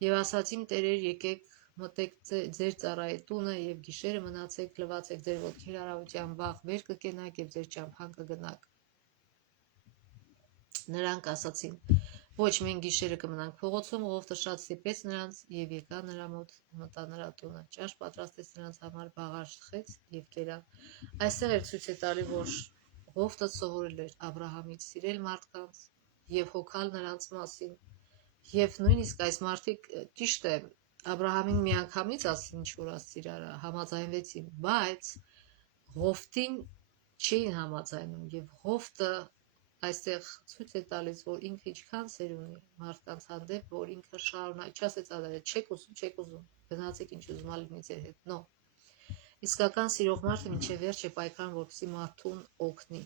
եւ ասաց իմ տերեր, եկեք մտեք ձեր ծառայի տունը եւ գիշերը մնացեք, լվացեք ձեր ոտքերը առավոտյան վաղ վեր կկենաք եւ ձեր ճամփան կգնաք։ Նրանք ասացին. ոչ, մենք գիշերը կմնանք փողոցում։ Ղովտը շատ ստիպեց նրանց եւ եկա նրա մոտ, մտա նրա տունը, ճաշ պատրաստեց նրանց համար, բաղաշ թխեց եւ կերավ։ Այստեղ էլ ցույց է տալի, որ Ղովտը սովորել էր Աբրահամից սիրել մարդկանց եւ հոգալ նրանց մասին։ Եվ նույնիսկ այս մարդիկ ճիշտ է Աբրահամին միանգամից ասին ինչ որ ասիր արա, համաձայնվեցին, բայց Ղովտին չէին համաձայնում եւ Ղովտը այստեղ ցույց է տալիս, որ ինքը ինչքան սեր ունի մարդկանց հանդեպ, որ ինքը շարունակ չասեց ադարը, չեք ուզում, գնացեք ինչ ուզում ա լինի ձեր հետ, նո։ Իսկական սիրող մարդը մինչև վերջ է պայքարում, որպեսզի մարդուն օգնի։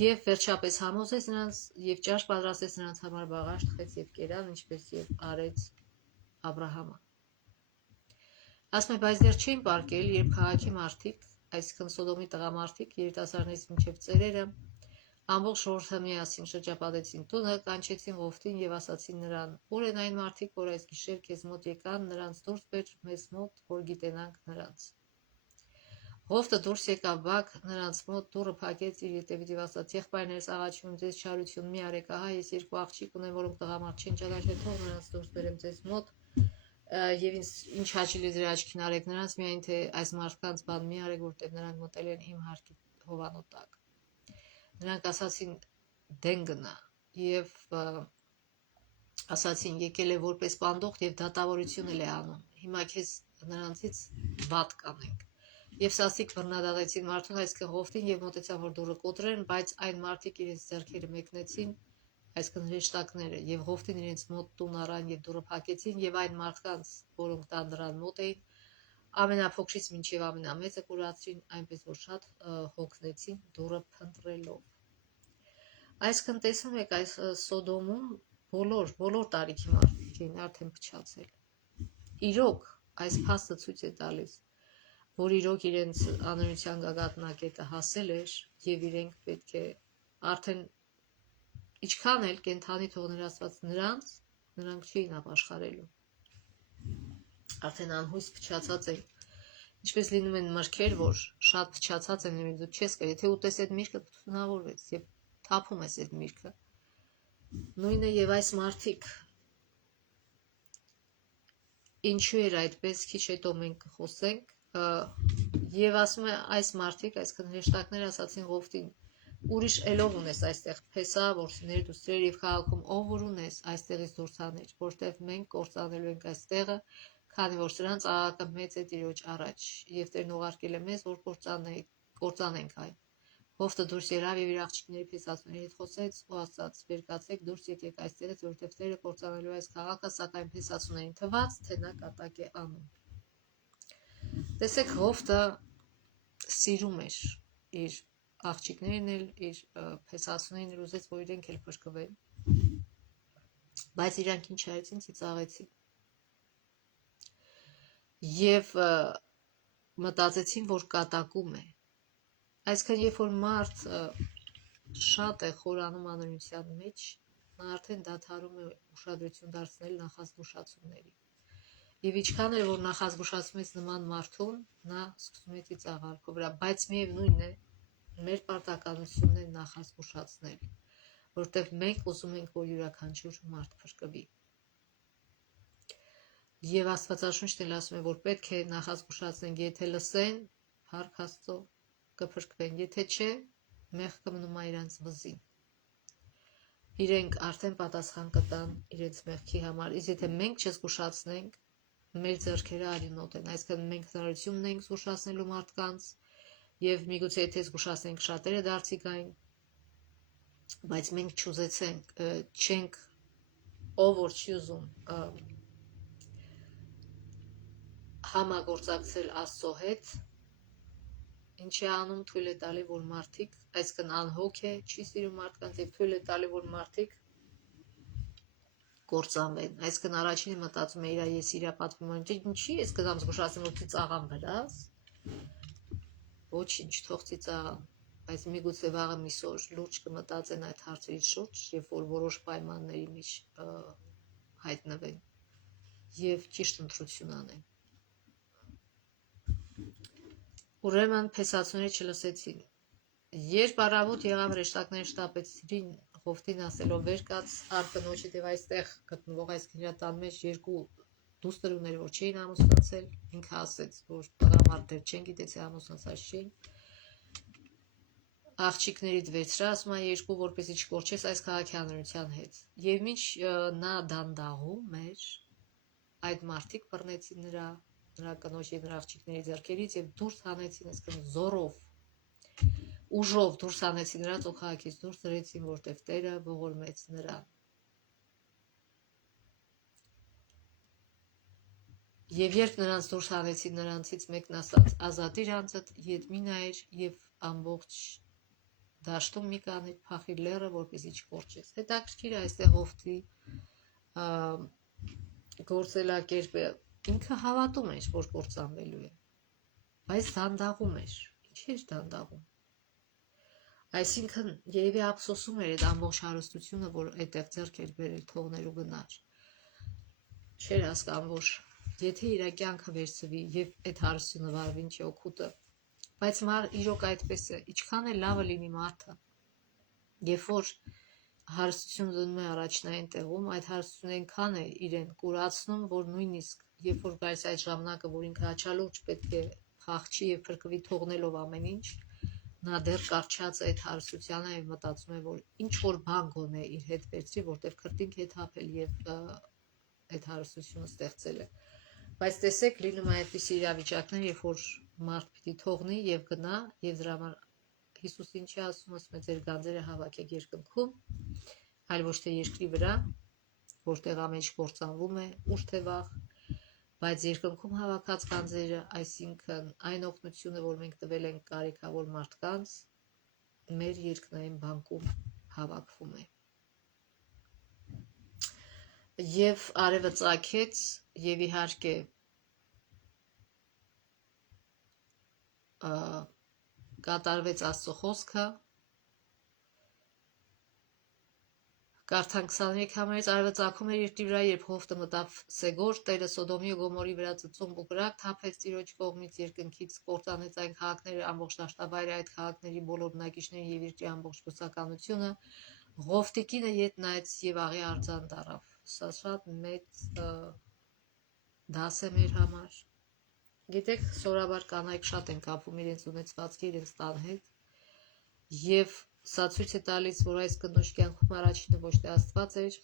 Եվ վերջապես համոզեց նրանց եւ ճաշ պատրաստեց նրանց համար, բաղաշ թխեց եւ կերավ, ինչպես եւ արեց Աբրահամը։ Ասում է, բայց դեռ չէին պարկել, երբ քաղաքի մարդիկ, այսինքն Սոդոմի տղամարդիկ, երիտասարդներից մինչև ծերերը, ամբողջ ժողովուրդը միասին շրջապատեցին տունը, կանչեցին Ղովտին եւ ասացին նրան. «Ուր են այն մարդիկ, որ այս գիշեր քեզ մոտ եկան, նրանց դուրս բեր մեզ մոտ, որ գիտենանք նրանց»։ Ղովտը դուրս եկավ բակ նրանց մոտ, դուռը փակեց իր ետևից եւ ասաց. «Եղբայրներս, աղաչում ձեզ, չարություն մի արեք, ահա ես երկու աղջիկ ունեմ, որոնք տղամարդ չեն ճանաչել, թող նրանց դուրս բերեմ ձեզ մոտ եւ ինչ հաճելի ձեր աչքին արեք նրանց, միայն թե այս մարդկանց բան մի արեք, որտեղ նրանք մտել են իմ հարկի հովանոթակ»։ Նրանք ասացին դեն գնա եւ ասացին եկել է որպես պանդոխ եւ դատավորություն է անում, հիմա քեզ նրանցից վատ կանենք։ Եվ սասիկ բռնադատեցին մարդուն, այսինքն Ղովտին եւ մոտեցան, որ դուռը կոտրեն, բայց այն մարդիկ իրենց ձեռքերը մեկնեցին, այսինքն հրեշտակները, եւ Ղովտին իրենց մոտ տուն առան եւ դուռը փակեցին եւ այն մարդկանց, որոնք տան դրան մոտ էին, ամենափոքրից մինչև ամենամեծը կուրացրին, այնպես որ շատ հոգնեցին դուռը փնտրելով։ Այսինքն տեսնում եք, այս Սոդոմում բոլոր տարիքի մարդիկ էին արդեն փչացել։ Իրոք այս փաստը ցույց է տալիս, որ իրոք իրենց անօրինության գագաթնակետը հասել էր եւ իրենք պետք է արդեն ինչքան էլ կենթանի թողներ Աստված նրանք չէին ապաշխարելու։ Արդեն անհույս փչացած են, ինչպես լինում են մրգեր, որ շատ փչացած են, դու չես կարող, եթե ուտես այդ միրգը թունավորվեց եւ թափում ես այդ միրգը։ Նույնը եւ այս մարդիկ ինչու էր այդպես, քիչ հետո մենք կխոսենք, եւ ասում է այս մարդիկ, այսքան հրեշտակները ասացին Ղովտին. ուրիշ ելով ունես այստեղ փեսա, որսիներ, դուստրեր եւ քաղաքում ով որ ունես այստեղից դուրս աներ, որտեղ մենք կործանելու ենք այստեղը, քանի որ սրանց աղաղակը մեծ է Տիրոջ առաջ, եւ Տերն ուղարկել է մեզ, որ կործանենք այն։ Ղովտը դուրս ելավ եւ իր աղջիկների փեսացուների հետ խոսեց ու ասաց. «Բերկացեք դուրս եկեք այստեղից, որովհետեւ Տերը կործանելու այս քաղաքը, սակայն փեսացուներին թված, թե նա կատակ է անում»։ Տեսեք, Ղովտը սիրում էր իր աղջիկներն էլ, իր փեսացուներին էլ, ուզեց, որ իրենք էլ փրկվեն, բայց իրանք ինչ արեցին, ծիծաղեցին եւ մտածեցին, որ կատակում է։ Այսինքն, երբ որ մարդ շատ է խորանում անօրինության մեջ, նա արդեն դադարում է ուշադրություն դարձնել նախազգուշացումների։ Եվ ինչքան էլ որ նախազգուշացում ես նման մարդուն, նա սկսում է ծիծաղալ քո վրա, բայց միևնույնն է, մեր պարտականությունն է նախազգուշացնել, որտեղ մենք ուզում ենք, որ յուրաքանչյուր մարդ փրկվի։ Եվ Աստվածաշունչն էլ ասում է, որ պետք է նախազգուշացնենք, եթե լսեն, փառք Աստծո, կփրկվեն, եթե չէ, մեղքը մնում է իրանց վզին։ իրենք արդեն պատասխան կտան իրենց մեղքի համար, իսկ եթե մենք չզգուշացնենք, մեր ձեռքերը արյունոտ են, այսինքն մենք հնարավորություն ունենք զգուշացնելու մարդկանց, եւ միգուցե եթե զգուշացնենք շատերը դարձի գային, բայց մենք չուզեցենք, չենք ով որ չի ուզում համագործակցել Աստծո հետ, ինչ է անում, թույլ է տալի, որ մարդիկ, այսինքն անհոգ է, չի սիրում մարդկանց եւ թույլ է տալի, որ մարդիկ կործանվեն, այսինքն առաջինը մտածում է իրա ես իրա պատմում եմ, ինչի ես գնամ զգուշացնեմ, որ ծիծաղան վրաս, ոչինչ, թող ծիծաղան, բայց միգուցե վաղը միսօր լուրջ կմտածեն այդ հարցերի շուրջ, երբ որ որոշ պայմանների մեջ հայտնվեն եւ ճիշտ ընտրություն անեն։ Ուրեմն փեսացուները չլսեցին։ Երբ առավոտ եղավ հրեշտակները շտապեցին Ղովտին ասելով վեր կաց արկնոջը եւ այստեղ գտնվող այս քրատան մեջ երկու դուստր ուներ, որ չէին ամուսնացել, ինքը ասեց, որ տղամարդեր չեն, գիտեցի ամուսնացած չէին։ Աղջիկներիդ վերցրա, ասում է երկու, որպեսզի չկորչես այս քաղաքի հանրության հետ։ Եվ մինչ նա դանդաղում էր, այդ մարդիկ բռնեցին նրա կնոջ եւ նրա աղջիկների ձեռքերից եւ դուրս հանեցին, այսինքն զորով, ուժով դուրս հանեցին նրանց ու քաղաքից դուրս դրեցին, որտեվ Տերը ողորմեց նրան։ Եվ երբ նրանց դուրս հանեցին, նրանցից մեկն ասաց. ազատիր անձդ, ետ մի նայիր եւ ամբողջ դաշտում մի կանիր, փախիր լեռը, որպեսզի չկորչես։ Հետաքրքիր է այստեղ Ղովտի գործելակերպը, ինքը հավատում էր, որ կործանվելու է, բայց դանդաղում էր։ Ինչ էր դանդաղում։ Այսինքն երևի ափսոսում էր այդ ամբողջ հարստությունը, որ այդտեղ ձեռք էր բերել թողնելու գնար։ Չէր հասկանում, որ եթե իր կյանքը վերցվի եւ այդ հարստությունը վարվի, ինչ է օգուտը։ Բայց իրոք այդպես է, ինչքան է լավը լինի մարդը, երբ որ հարստությունը դնում է առաջնային տեղում, այդ հարստությունը այնքան է իրեն կուրացնում, որ նույնիսկ երբ որ գալիս այդ ժամանակը, որ ինքը աչալուրջ պետք է խաղչի եւ փրկվի թողնելով ամեն ինչ, նա դեռ կարճած է այդ հարստությանը եւ մտածում է, որ ինչ որ բան գոնե իր հետ վերցրի, որտեղ քրտինք է թափել եւ այդ հարստությունը ստեղծել է։ Բայց տեսեք, լինում է այդպիսի իրավիճակներ, երբ որ մարդ պիտի թողնի եւ գնա եւ դրա համար Հիսուսը ինչի ասում է, ձեր գանձերը հավաքեք երկնքում, այլ ոչ թե երկրի վրա, որտեղ ամեն ինչ կործանվում է, ուշ թե վաղ, բայց երկնքում հավաքած գանձերը, այսինքն այն օգնությունը, որ մենք տվել ենք կարիքավոր մարդկանց, մեր երկնային բանկում հավաքվում է։ Եվ արևը ծագեց, եւ իհարկե կատարվեց Աստծո խոսքը։ Կարդանք 23 համարից արևը ծագում էր երկրի վրա, երբ Ղովտը մտավ Սեգոր, Տերը Սոդոմի ու Գոմորի վրա ծծումբ ու կրակ թափեց Տիրոջ կողմից երկնքից, կործանեց այն քաղաքները, ամբողջ դաշտավայրը, այդ քաղաքների բոլոր բնակիչներին եւ երկրի ամբողջ բուսականությունը։ Ղովտի կինը ետ նայեց եւ աղի արձան դառավ։ Սա շատ մեծ դաս է մեր համար։ Գիտեք, սովորաբար կանայք շատ են կապվում իրենց ունեցվածքի, իրենց տան հետ, եւ սա ցույց է տալիս, որ այս կնոջ կյանքում առաջինը ոչ թե Աստված էր,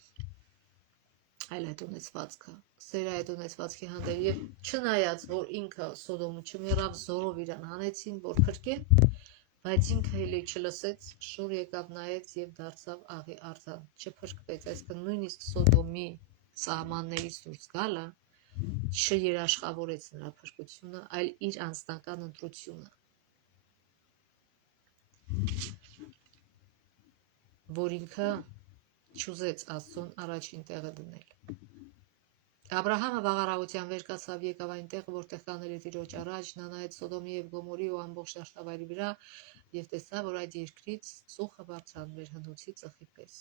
այլ այդ ունեցվածքը, սերը այդ ունեցվածքի հանդեպ, եւ չնայած, որ ինքը Սոդոմը չմեռավ, զորով իրան հանեցին, որ փրկեն, բայց ինքը էլի չլսեց, շուռ եկավ, նայեց եւ դարձավ աղի արձան, չփրկվեց, այսինքն նույնիսկ Սոդոմի սահմաններից դուրս գալը չերաշխավորեց նրա փրկությունը, այլ իր անձնական ընտրությունը, որ ինքը չուզեց Աստծուն առաջին տեղը դնել։ Աբրահամը վաղարավության վեր կացավ, եկավ այն տեղը, որտեղ կանել է Տիրոջ առաջ, նա նայեց Սոդոմի եւ Գոմորի ու ամբողջ դաշտավայրի վրա եւ տեսավ, որ այդ երկրից ծուխը բարձրանում էր հնոցի ծխի պես։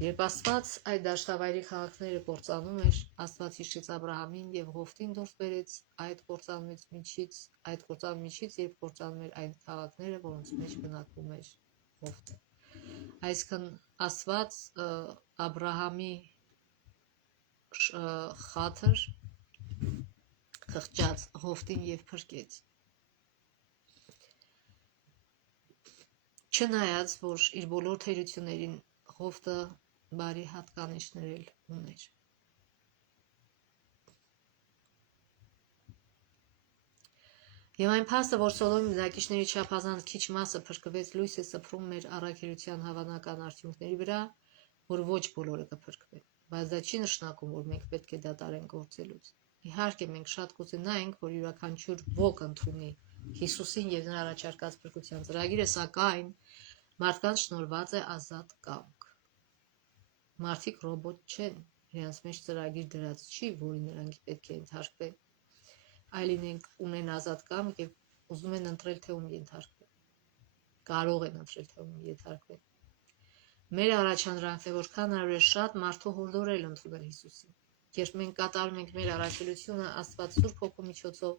Երբ Աստված այդ դաշտավայրի քաղաքները կործանում էր, Աստված հիշեց Աբրահամին եւ Ղովտին դուրս բերեց այդ կործանումից միջից, երբ կործանում էր այն քաղաքները, որոնց մեջ բնակվում էր Ղովտը։ Այսինքն Աստված Աբրահամի խաթր խղճած Ղովտին եւ փրկեց։ Չնայած, որ իր բոլոր թերություններին Ղովտը բարի հատկանիշներ էլ ուներ։ Եվ այն փաստը, որ Սոդոմի բնակիչների չափազանց քիչ մասը փրկվեց, լույս է սփռում մեր առաքելության հավանական արդյունքների վրա, որ ոչ բոլորը կփրկվեն, բայց դա չի նշանակում, որ մենք պետք է դադարենք գործելուց։ Իհարկե, մենք շատ կուզենայինք, որ յուրաքանչյուր ոք ընդունի Հիսուսին եւ նրա առաջարկած փրկության ծրագիրը, սակայն մարդկանց շնորհված է ազատ կամք։ Մարդիկ ռոբոտ չեն, իրենց մեջ ծրագիր դրած չի, որին նրանք պետք է ենթարկվեն, այլ իրենք ունեն ազատ կամք եւ ուզում են ընտրել, թե ում ենթարկվեն, կարող են ընտրել, թե ում ենթարկվեն։ Մեր առաջադրանքն է, որքան հնարավոր է շատ մարդու հորդորել ընդունել Հիսուսին։ Երբ մենք կատարում ենք մեր առաքելությունը, Աստված Սուրբ Հոգու միջոցով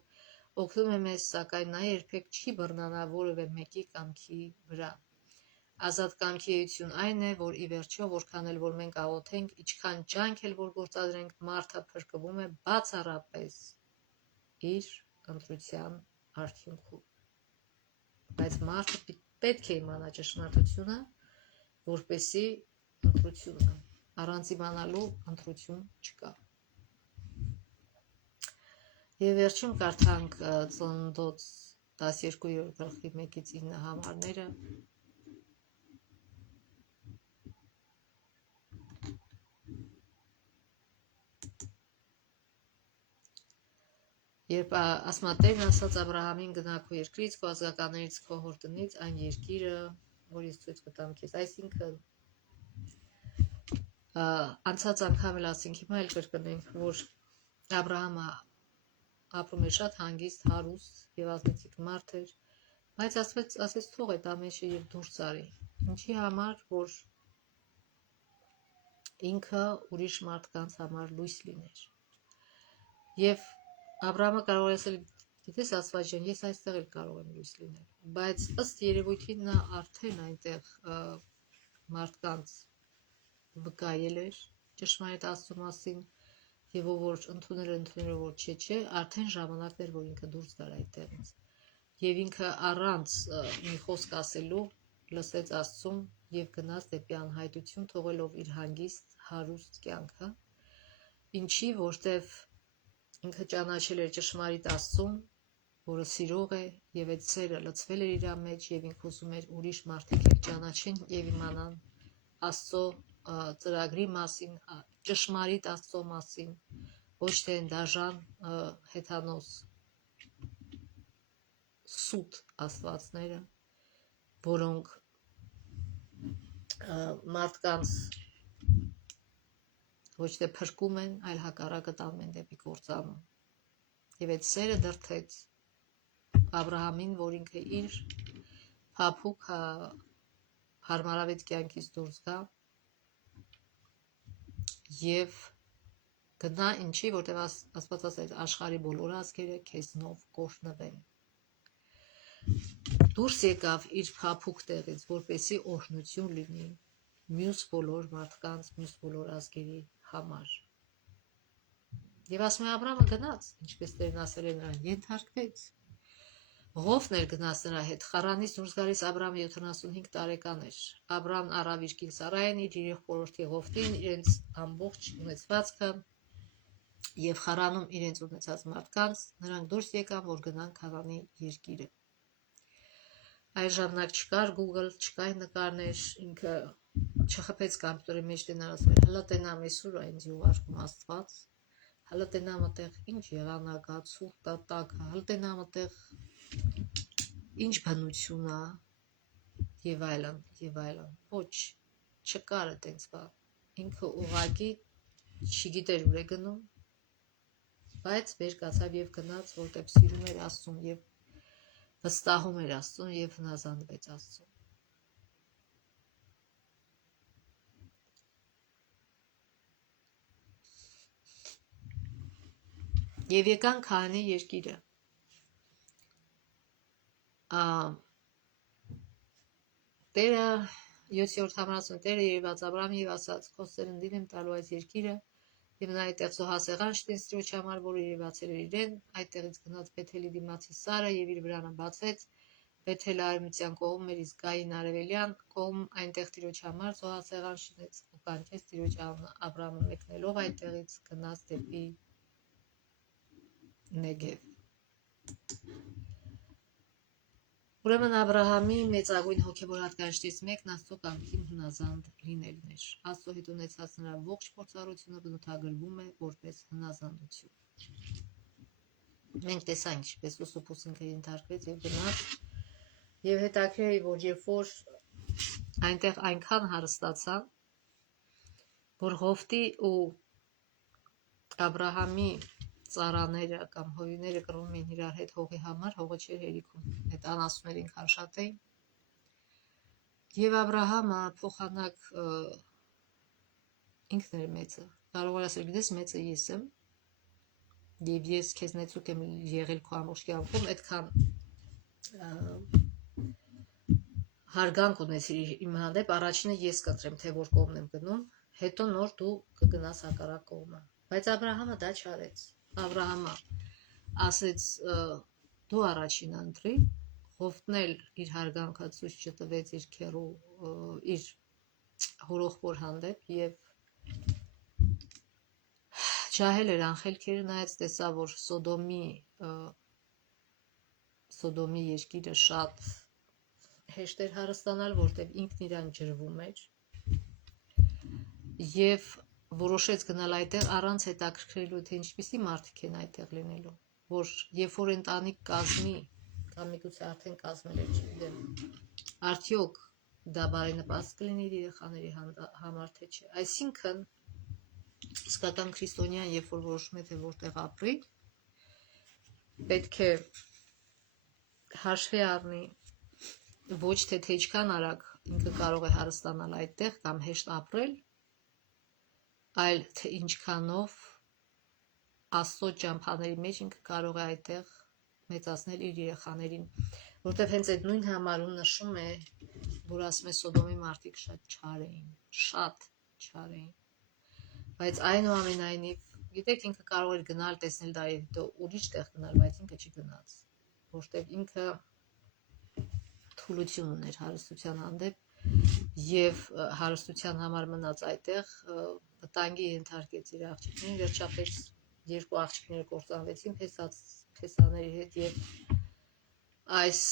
օգնում է մեզ, սակայն նա երբեք չի բռնանա որևէ մեկի կամքի վրա։ Ազատ կամքի էություն այն է, որ ի վերջո, որքան էլ որ մենք աղոթենք, ինչքան ջանք էլ որ գործադրենք, մարդը փրկվում է բացառապես իր ընտրության արդյունքում։ Բայց մարդը պետք է իմանա ճշմարտությունը, որպեսզի ընտրությունը, առանց իմանալու ընտրություն չկա։ Եվ վերջում կարդանք Ծննդոց 12:1-9 համարները։ Երբ ասմատերն ասաց Աբրահամին գնա քո երկրից, քո ազգականներից, քո հորտնից, այն երկիրը, որ ես ցույց կտամ քեզ, այսինքն անցած անգամ էլ ասենք, հիմա էլ կրկնենք, որ Աբրահամը ապրում էր շատ հանգիստ, հարուստ եւ ազնիվ մարդ էր, բայց ասեց թող այդ ամենը եւ դուրս արի։ Ինչի համար, որ ինքը ուրիշ մարդկանց համար լույս լիներ։ Եվ Աբրահամը կարող է ասել, գիտես Աստված ջան, ես այստեղ էլ կարող եմ լույս լինել, բայց ըստ երևույթին նա արդեն այնտեղ մարդկանց վկայել էր ճշմարիտ Աստծո մասին, եւ ով որ ընդունել, որ չէ, արդեն ժամանակն էր, որ ինքը դուրս գար այդտեղից։ Եվ ինքը առանց մի խոսք ասելու լսեց Աստծուն եւ գնաց դեպի անհայտություն, թողելով իր հանգիստ, հարուստ կյանքը, ինչի, որտեվ ինքը ճանաչել էր ճշմարիտ Աստծուն, որը սիրող է, եւ այդ սերը լցվել էր իր մեջ, եւ ինքը ուզում էր ուրիշ մարդիկ էլ ճանաչեն եւ իմանան Աստծո ծրագրի մասին, ճշմարիտ Աստծո մասին, ոչ թե դաժան հեթանոս սուտ աստվածները, որոնք մարդկանց ոչ թե փրկում են, այլ հակառակը տանում են դեպի կործանում։ Եվ այդ սերը դրդեց Աբրահամին, որ ինքը իր փափուկ հարմարավետ կյանքից դուրս գա եւ գնա ինչի, որտեղ Աստված ասել աշխարհի բոլոր ազգերը քեզնով կօրհնվեն։ Դուրս եկավ իր փափուկ տեղից, որպեսզի օրհնություն լինի մյուս բոլոր մարդկանց, մյուս բոլոր ազգերի համար։ Եվ ասում է Աբրահամը գնաց, ինչպես Տերն ասել է նրան, ենթարկվեց։ Ղովն էր գնաց նրա հետ, Խառանից դուրս գալիս Աբրահամը 75 տարեկան էր։ Աբրահամն առավ իր կին Սարային, իր եղբորորդի Ղովտին, իրենց ամբողջ ունեցվածքը եւ Խառանում իրենց ունեցած մարդկանց, նրանք դուրս եկան, որ գնան Քանանի երկիրը։ Այլ ժամանակ չկար Google, չկային նկարներ, ինքը չխփեց կամպյուտերի մեջ դենալ, ասում էր հլա տենամ այսօր այնձ ուղարկում Աստված, հլա տենամ այդտեղ ինչ եղանակա, ցուրտ տակ, հլա տենամ այդտեղ ինչ բնություն է եւ այլն, ոչ, չկար այդպես բան։ Ինքը ուղակի չգիտեր ուր է գնում, բայց վեր կացավ եւ գնաց, որտեղ սիրում էր Աստծուն եւ վստահում էր Աստծուն եւ հնազանդվեց Աստծուն։ Եվ եկան Քանանի երկիրը։ Տերը 7-րդ համարացում Տերը երևաց Աբրահամին եւ ասաց. «Քո սերնդին եմ տալու այս երկիրը, եւ նա այդտեղ զոհասեղան շտեց Տիրոջ համար, որը երևացել էր իրեն, այդտեղից գնաց Բեթելի դիմացի Սարը եւ իր վրանը բացեց, Բեթել արևմտյան կողմ էր, իսկ Գային արևելյան կողմ այնտեղ տիրոջ համար զոհասեղան շինեց ու կանչեց տիրոջ Աբրահամը մեկնելով այդտեղից գնաց դեպի Նեգև։ Ուրեմն Աբրահամի մեծագույն հոգևոր հատկանիշներից մեկն Աստծո կամքին հնազանդ լինելն էր։ Աստծո հետ ունեցած նրա ողջ փորձառությունը բնութագրվում է որպես հնազանդություն։ Մենք տեսանք, ինչպես Ուսուփուս ինքը ենթարկվեց եւ գնաց, եւ հետաքրքիր է, որ երբ որ այնտեղ այնքան հարստացան, որ Ղովտի ու Աբրահամի ծառաները կամ հովիները կռվում էին իրար հետ հողի համար, հողը չէր հերիքում, այդ անասունները ինքան շատ էին, եւ Աբրահամը փոխանակ ինքն էր մեծը, կարող էր ասել, գիտես, մեծը ես եմ, եւ ես քեզ նեցուկ եմ եղել քո ամբողջ կյանքում, այդքան հարգանք ունեցիր իմ հանդեպ, առաջինը ես կընտրեմ, թե որ կողմն եմ գնում, հետո նոր դու կգնաս հակառակ կողմը։ Բայց Աբրահամը դա չարեց։ Աբրահամը ասեց դու առաջինը ընտրի, Ղովտն էլ իր հարգանքը ցույց չտվեց իր քեռու իր հորոխբոր հանդեպ եւ ջահել էր անխելքերը, նայած տեսա, որ Սոդոմի երկիրը շատ հեշտ էր հարստանալ, որտեղ ինքն իրան ջրվում էր եւ որոշեց գնալ այդտեղ առանց հետաքրքրելու, թե ինչպիսի մարդիկ են այդտեղ լինելու, որ երբ որ ընտանիք կազմի կամ միգուցե արդեն կազմել էր, չգիտեմ, արդյոք դա բարենպաստ կլինի իր երեխաների համար, թե չէ։ Այսինքն իսկական քրիստոնյան, երբ որ որոշում է, թե որտեղ ապրի, պետք է հաշվի առնի ոչ թե ինչքան արագ ինքը կարող է հարստանալ այդտեղ կամ հեշտ ապրել, այլ թե ինչքանով Աստծո ճամփաների մեջ ինքը կարող է այդտեղ մեծացնել իր երեխաներին, որտեղ հենց այդ նույն համարում նշում է, որ ասում է Սոդոմի մարդիկ շատ չար էին, բայց այնուամենայնիվ, գիտեք, ինքը կարող էր գնալ, տեսնել դա եւ հետո ուրիշ տեղ գնալ, բայց ինքը չգնաց, որտեղ ինքը թուլություն ուներ հարստության հանդեպ եւ հարստության համար մնաց այդտեղ, վտանգի ենթարկեց իր աղջիկներին, վերջապես երկու աղջիկները կործանվեցին փեսաների հետ եւ այս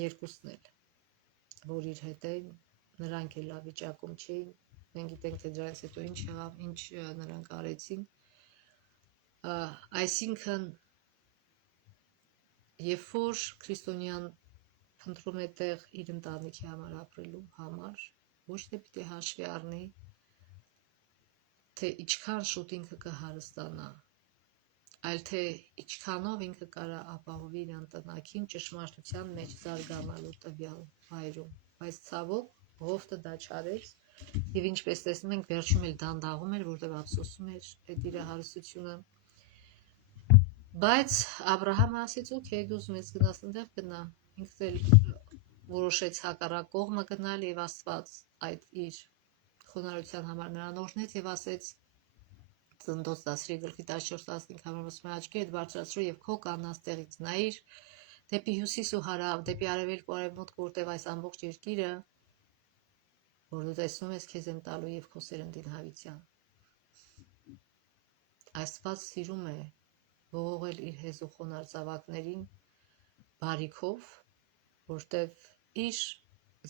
երկուսն էլ, որ իր հետ էին, նրանք էլ լավ վիճակում չէին, մենք գիտենք, թե դրանից հետո ինչ եղավ, ինչ նրանք արեցին, այսինքն երբ որ քրիստոնյան փնտրում է տեղ իր ընտանիքի համար ապրելու համար, ոչ թե պիտի հաշվի առնի, թե ինչքան շուտ ինքը կհարստանա, այլ թե ինչքանով ինքը կարա ապահովի իր ընտանակին ճշմարտության մեջ զարգանալու տվյալ վայրում, բայց ցավոք Ղովտը դա չարեց եւ ինչպես տեսնում ենք վերջում էլ դանդաղում էր, որտեղ ափսոսում էր այդ իր հարստությունը, բայց Աբրահամը ասեց օքեյ, դու ուզում ես գնաս այնտեղ գնա, ինքն էլ որոշեց հակառակ կողմը գնալ եւ Աստված այդ իր խոնարհության համար նրան օրհնեց եւ ասեց Ծննդոց 10-ի գլխի 14-15 համարում աչքերդ բարձրացրու եւ քո կանած տեղից նայիր դեպի հյուսիս ու հարավ, դեպի արևելք ու արևմուտք, որտեղ այս ամբողջ երկիրը, որ դու տեսնում ես, քեզ եմ տալու եւ քո սերնդին հավիտյան։ Աստված սիրում է ողողել իր հեզու խոնարհ զավակներին բարիքով, որտեղ իր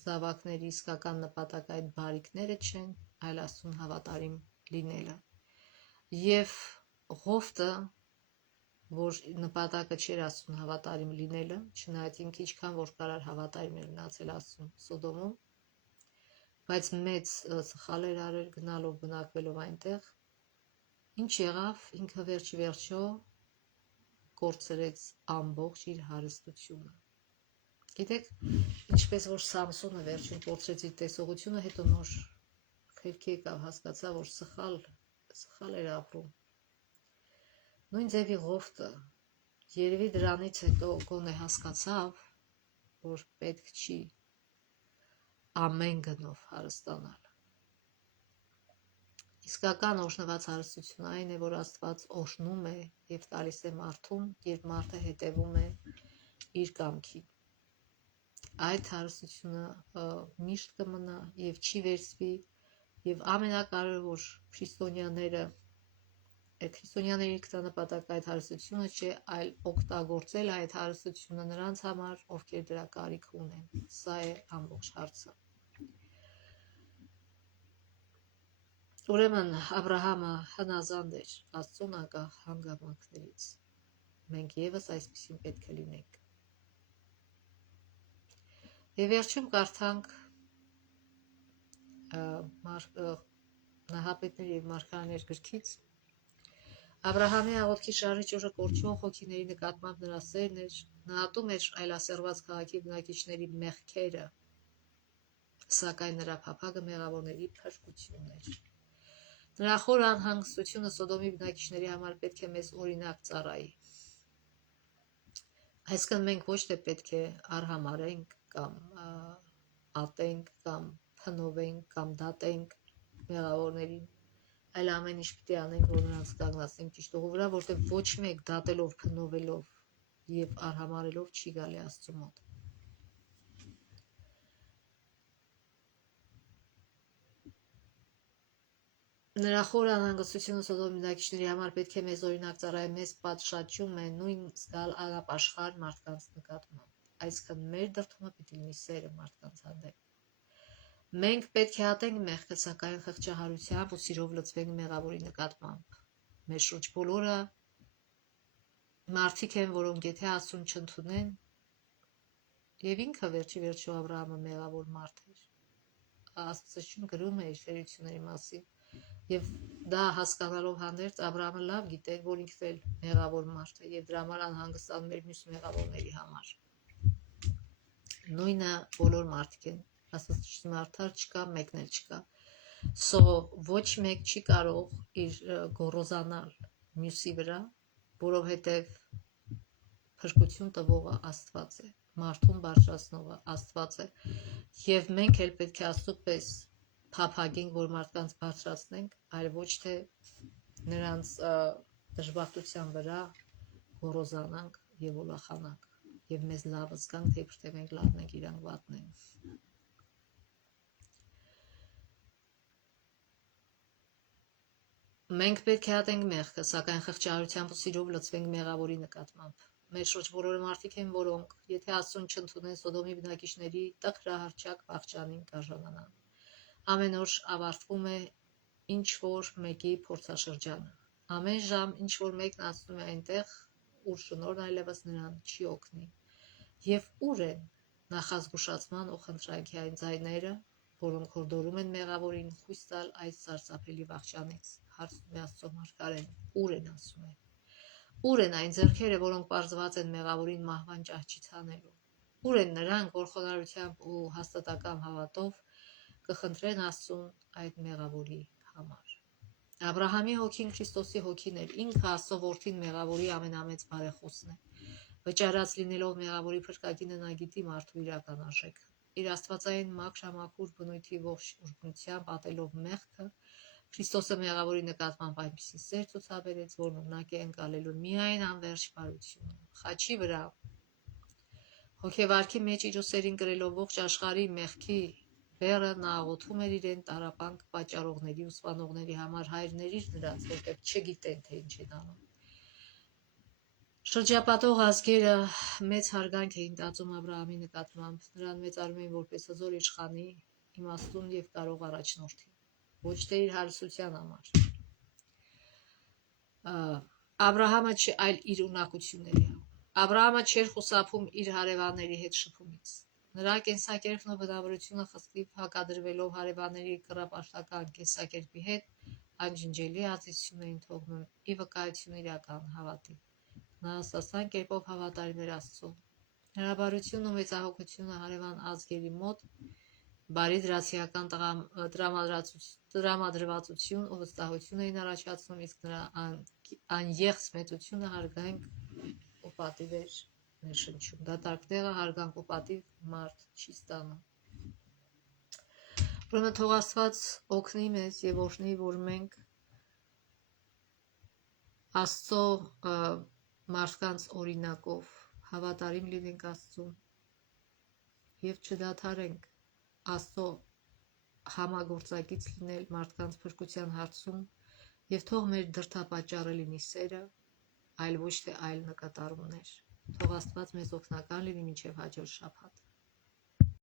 զավակների իսկական նպատակը այդ բարիքները չեն, այլ Աստծուն հավատարիմ լինելը։ Եվ Ղովտը, որ նպատակը չէր Աստծուն հավատարիմ լինելը, չնայած ինքը ինչքան որ կարար հավատարիմ էր մնացել Աստծուն Սոդոմում, բայց մեծ սխալ էր արել գնալով բնակվելով այնտեղ, ինչ եղավ, ինքը վերջի վերջո կորցրեց ամբողջ իր հարստությունը։ Գիտեք, ինչպես որ Սամսոնը վերջին կորցրեց իր տեսողությունը, հետո նոր խելքի եկավ, հասկացա, որ սխալ էր ապրում։ Նույն ձևի Ղովտը երևի դրանից հետո գոնե հասկացավ, որ պետք չի ամեն գնով հարստանալ։ Իսկական օրհնված հարստությունը այն է, որ Աստված օրհնում է եւ տալիս է մարդուն, երբ մարդը հետևում է իր կամքին։ Այդ հարստությունը միշտ կմնա եւ չի վերցվի, եւ ամենակարևորը որ քրիստոնյաների ինքնանպատակ այդ հարստությունը չէ, այլ օգտագործել այդ հարստությունը նրանց համար, ովքեր դրա կարիք ունեն։ Սա է ամբողջ հարցը։ Ուրեմն Աբրահամը հնազանդ էր Աստծուն անկախ հանգամանքներից։ Մենք եւս այսպեսին պետք է լինենք։ Եվ վերջում կարդանք Նահապետների եւ Մարգարեներ գրքից։ Աբրահամի աղոթքի շարժիչ ուժը կորչող հոգիների նկատմամբ նրա սերն էր, նա ատում էր այլասերված քաղաքի բնակիչների մեղքերը, սակայն նրա փափագը մեղավորների փրկությունն էր։ Նրա խոր անհանգստությունը Սոդոմի բնակիչների համար պետք է մեզ օրինակ ծառայի։ Այսինքն մենք ոչ թե պետք է արհամարենք կամ ատենք կամ փնովենք կամ դատենք մեղավորներին, այլ ամեն ինչ պետք է անենք, որ նրանց կանգնացնենք ճիշտ ուղու վրա, որտեղ ոչ մեկ դատելով, փնովելով եւ արհամարելով չի գալի Աստծու մոտ։ Նրա խոր անհանգստությունը Սոդոմի բնակիչների համար պետք է մեզ օրինակ ծառայի, մեզ պատշաճում է նույն զգալ անապաշխար մարդկանց նկատմամբ։ Այսինքն մեր դրդումը պետք է լինի սերը մարդկանց հանդեպ։ Մենք պետք է ատենք մեղքը, սակայն խղճահարությամբ ու սիրով լցվենք մեղավորի նկատմամբ։ Մեր շուրջ բոլորը մարդիկ են, որոնք եթե Աստծուն չընդունեն, եւ ինքը վերջի վերջո Աբրահամը մեղավոր մարդ էր։ Աստծուն գրում է իր տերությունների մասին, եւ դա հասկանալով հանդերձ Աբրահամը լավ գիտեր, որ ինքն էլ մեղավոր մարդ է, եւ դրա համար անհանգստանում էր մյուս մեղավորների համար։ Նույնը բոլոր մարդիկ են, Աստծո մարդար չկա, մեկն էլ չկա։ Ոչ մեկ չի կարող իր գոռոզանալ մյուսի վրա, որովհետև փրկություն տվողը Աստված է, մարդուն բարձրացնողը Աստված է, եւ մենք էլ պետք է Աստծո պես փափագենք, որ մարդկանց բարձրացնենք, այլ ոչ թե նրանց դժբախտության վրա գոռոզանանք եւ ուրախանանք եւ մեզ լավը զգանք, թե իբրև մենք լավն ենք, իրանք վատն են։ Մենք պետք է ատենք մեղքը, սակայն խղճահարությամբ ու սիրով լցվենք մեղավորի նկատմամբ։ Մեր շուրջ բոլոր մարդիկ են, որոնք եթե Աստծուն չընդունեն, Սոդոմի բնակիչների տխրահարճակ վախճանին կարժանանան։ Ամեն օր ավարտվում է ինչ որ մեկի փորձաշրջանը։ Ամեն ժամ ինչ որ մեկն անցնում է այնտեղ, ուր շնորհն այլևս նրան չի օգնի։ Եվ ուր են նախազգուշացման ու խնդրանքի այն ձայները, որոնք հորդորում են մեղավորին խույս տալ այս սարսափելի վախճանից։ Հարցնում է Աստծո մարգարեն, ուր են ասում է։ Ուր են այն ձեռքերը, որոնք պարզված են մեղավորին մահվան ճահճից հանելու։ Ուր են նրանք, որ խոնարհությամբ ու հաստատակամ հավատով կխնդրեն Աստծուն այդ մեղավորի համար։ Աբրահամի հոգին Քրիստոսի հոգին էր, ինքը Աստծո որդին մեղավորի ամենամեծ բարեխոսն է։ Վճարած լինելով մեղավորի փրկագինը նա գիտի մարդու իրական արժեքը։ Իր աստվածային մաքրամաքուր բնույթի ողջ ուժգնությամբ ատելով մեղքը, Քրիստոսը մեղավորի նկատմամբ այնպիսի սեր ցուցաբերեց, որն ունակ է ընկալելու միայն անվերջ բարությունը։ Խաչի վրա հոգեվարքի մեջ իր ուսերին կրելով ողջ աշխարհի մեղքի բեռը նա աղոթում էր իրեն տառապանք պատճառողների ու սպանողների համար, Հայր ներիր նրանց, որտեղ չգիտեն, թե ինչ են անում։ Շրջապատող ազգերը մեծ հարգանք էին տածում Աբրահամի նկատմամբ, նրան մեծարում էին որպես հզոր իշխանի, իմաստուն եւ կարող առաջնորդի, ոչ թե իր հարստության համար։ Աբրահամը այլ իր ունակությունների։ Աբրահամը չէր խուսափում իր հարևանների հետ շփումից։ Նրա կենսակերպն ու բնավորությունը խստիվ հակադրվելով հարևանների կռապաշտական կենսակերպի հետ, անջնջելի ազդեցություն էին թողնում ի վկայություն իրական հավատի։ Նա ասացան կերպով հավատարիմ էր Աստծուն։ Նրա բարությունն ու մեծահոգությունը հարևան ազգերի մոտ բարի դրացիական տրամադրվածություն ու վստահություն էին առաջացնում, իսկ նրա անեղծ մեծությունը հարգանք ու պատիվ էր ներշնչում։ Դատարկ տեղը հարգանք ու պատիվ մարդ չի ստանում։ Ուրեմն թող Աստված օգնի մեզ եւ օրհնի, որ մենք Աստծո մարդկանց օրինակով հավատարիմ լինենք Աստծուն և չդադարենք Աստծո համագործակից լինել մարդկանց փրկության հարցում և թող մեր դրդապատճառը լինի սերը, այլ ոչ թե այլ նկատառումներ։ Թող Աստված մեզ օգնական լինի մինչև հաջորդ շաբաթ։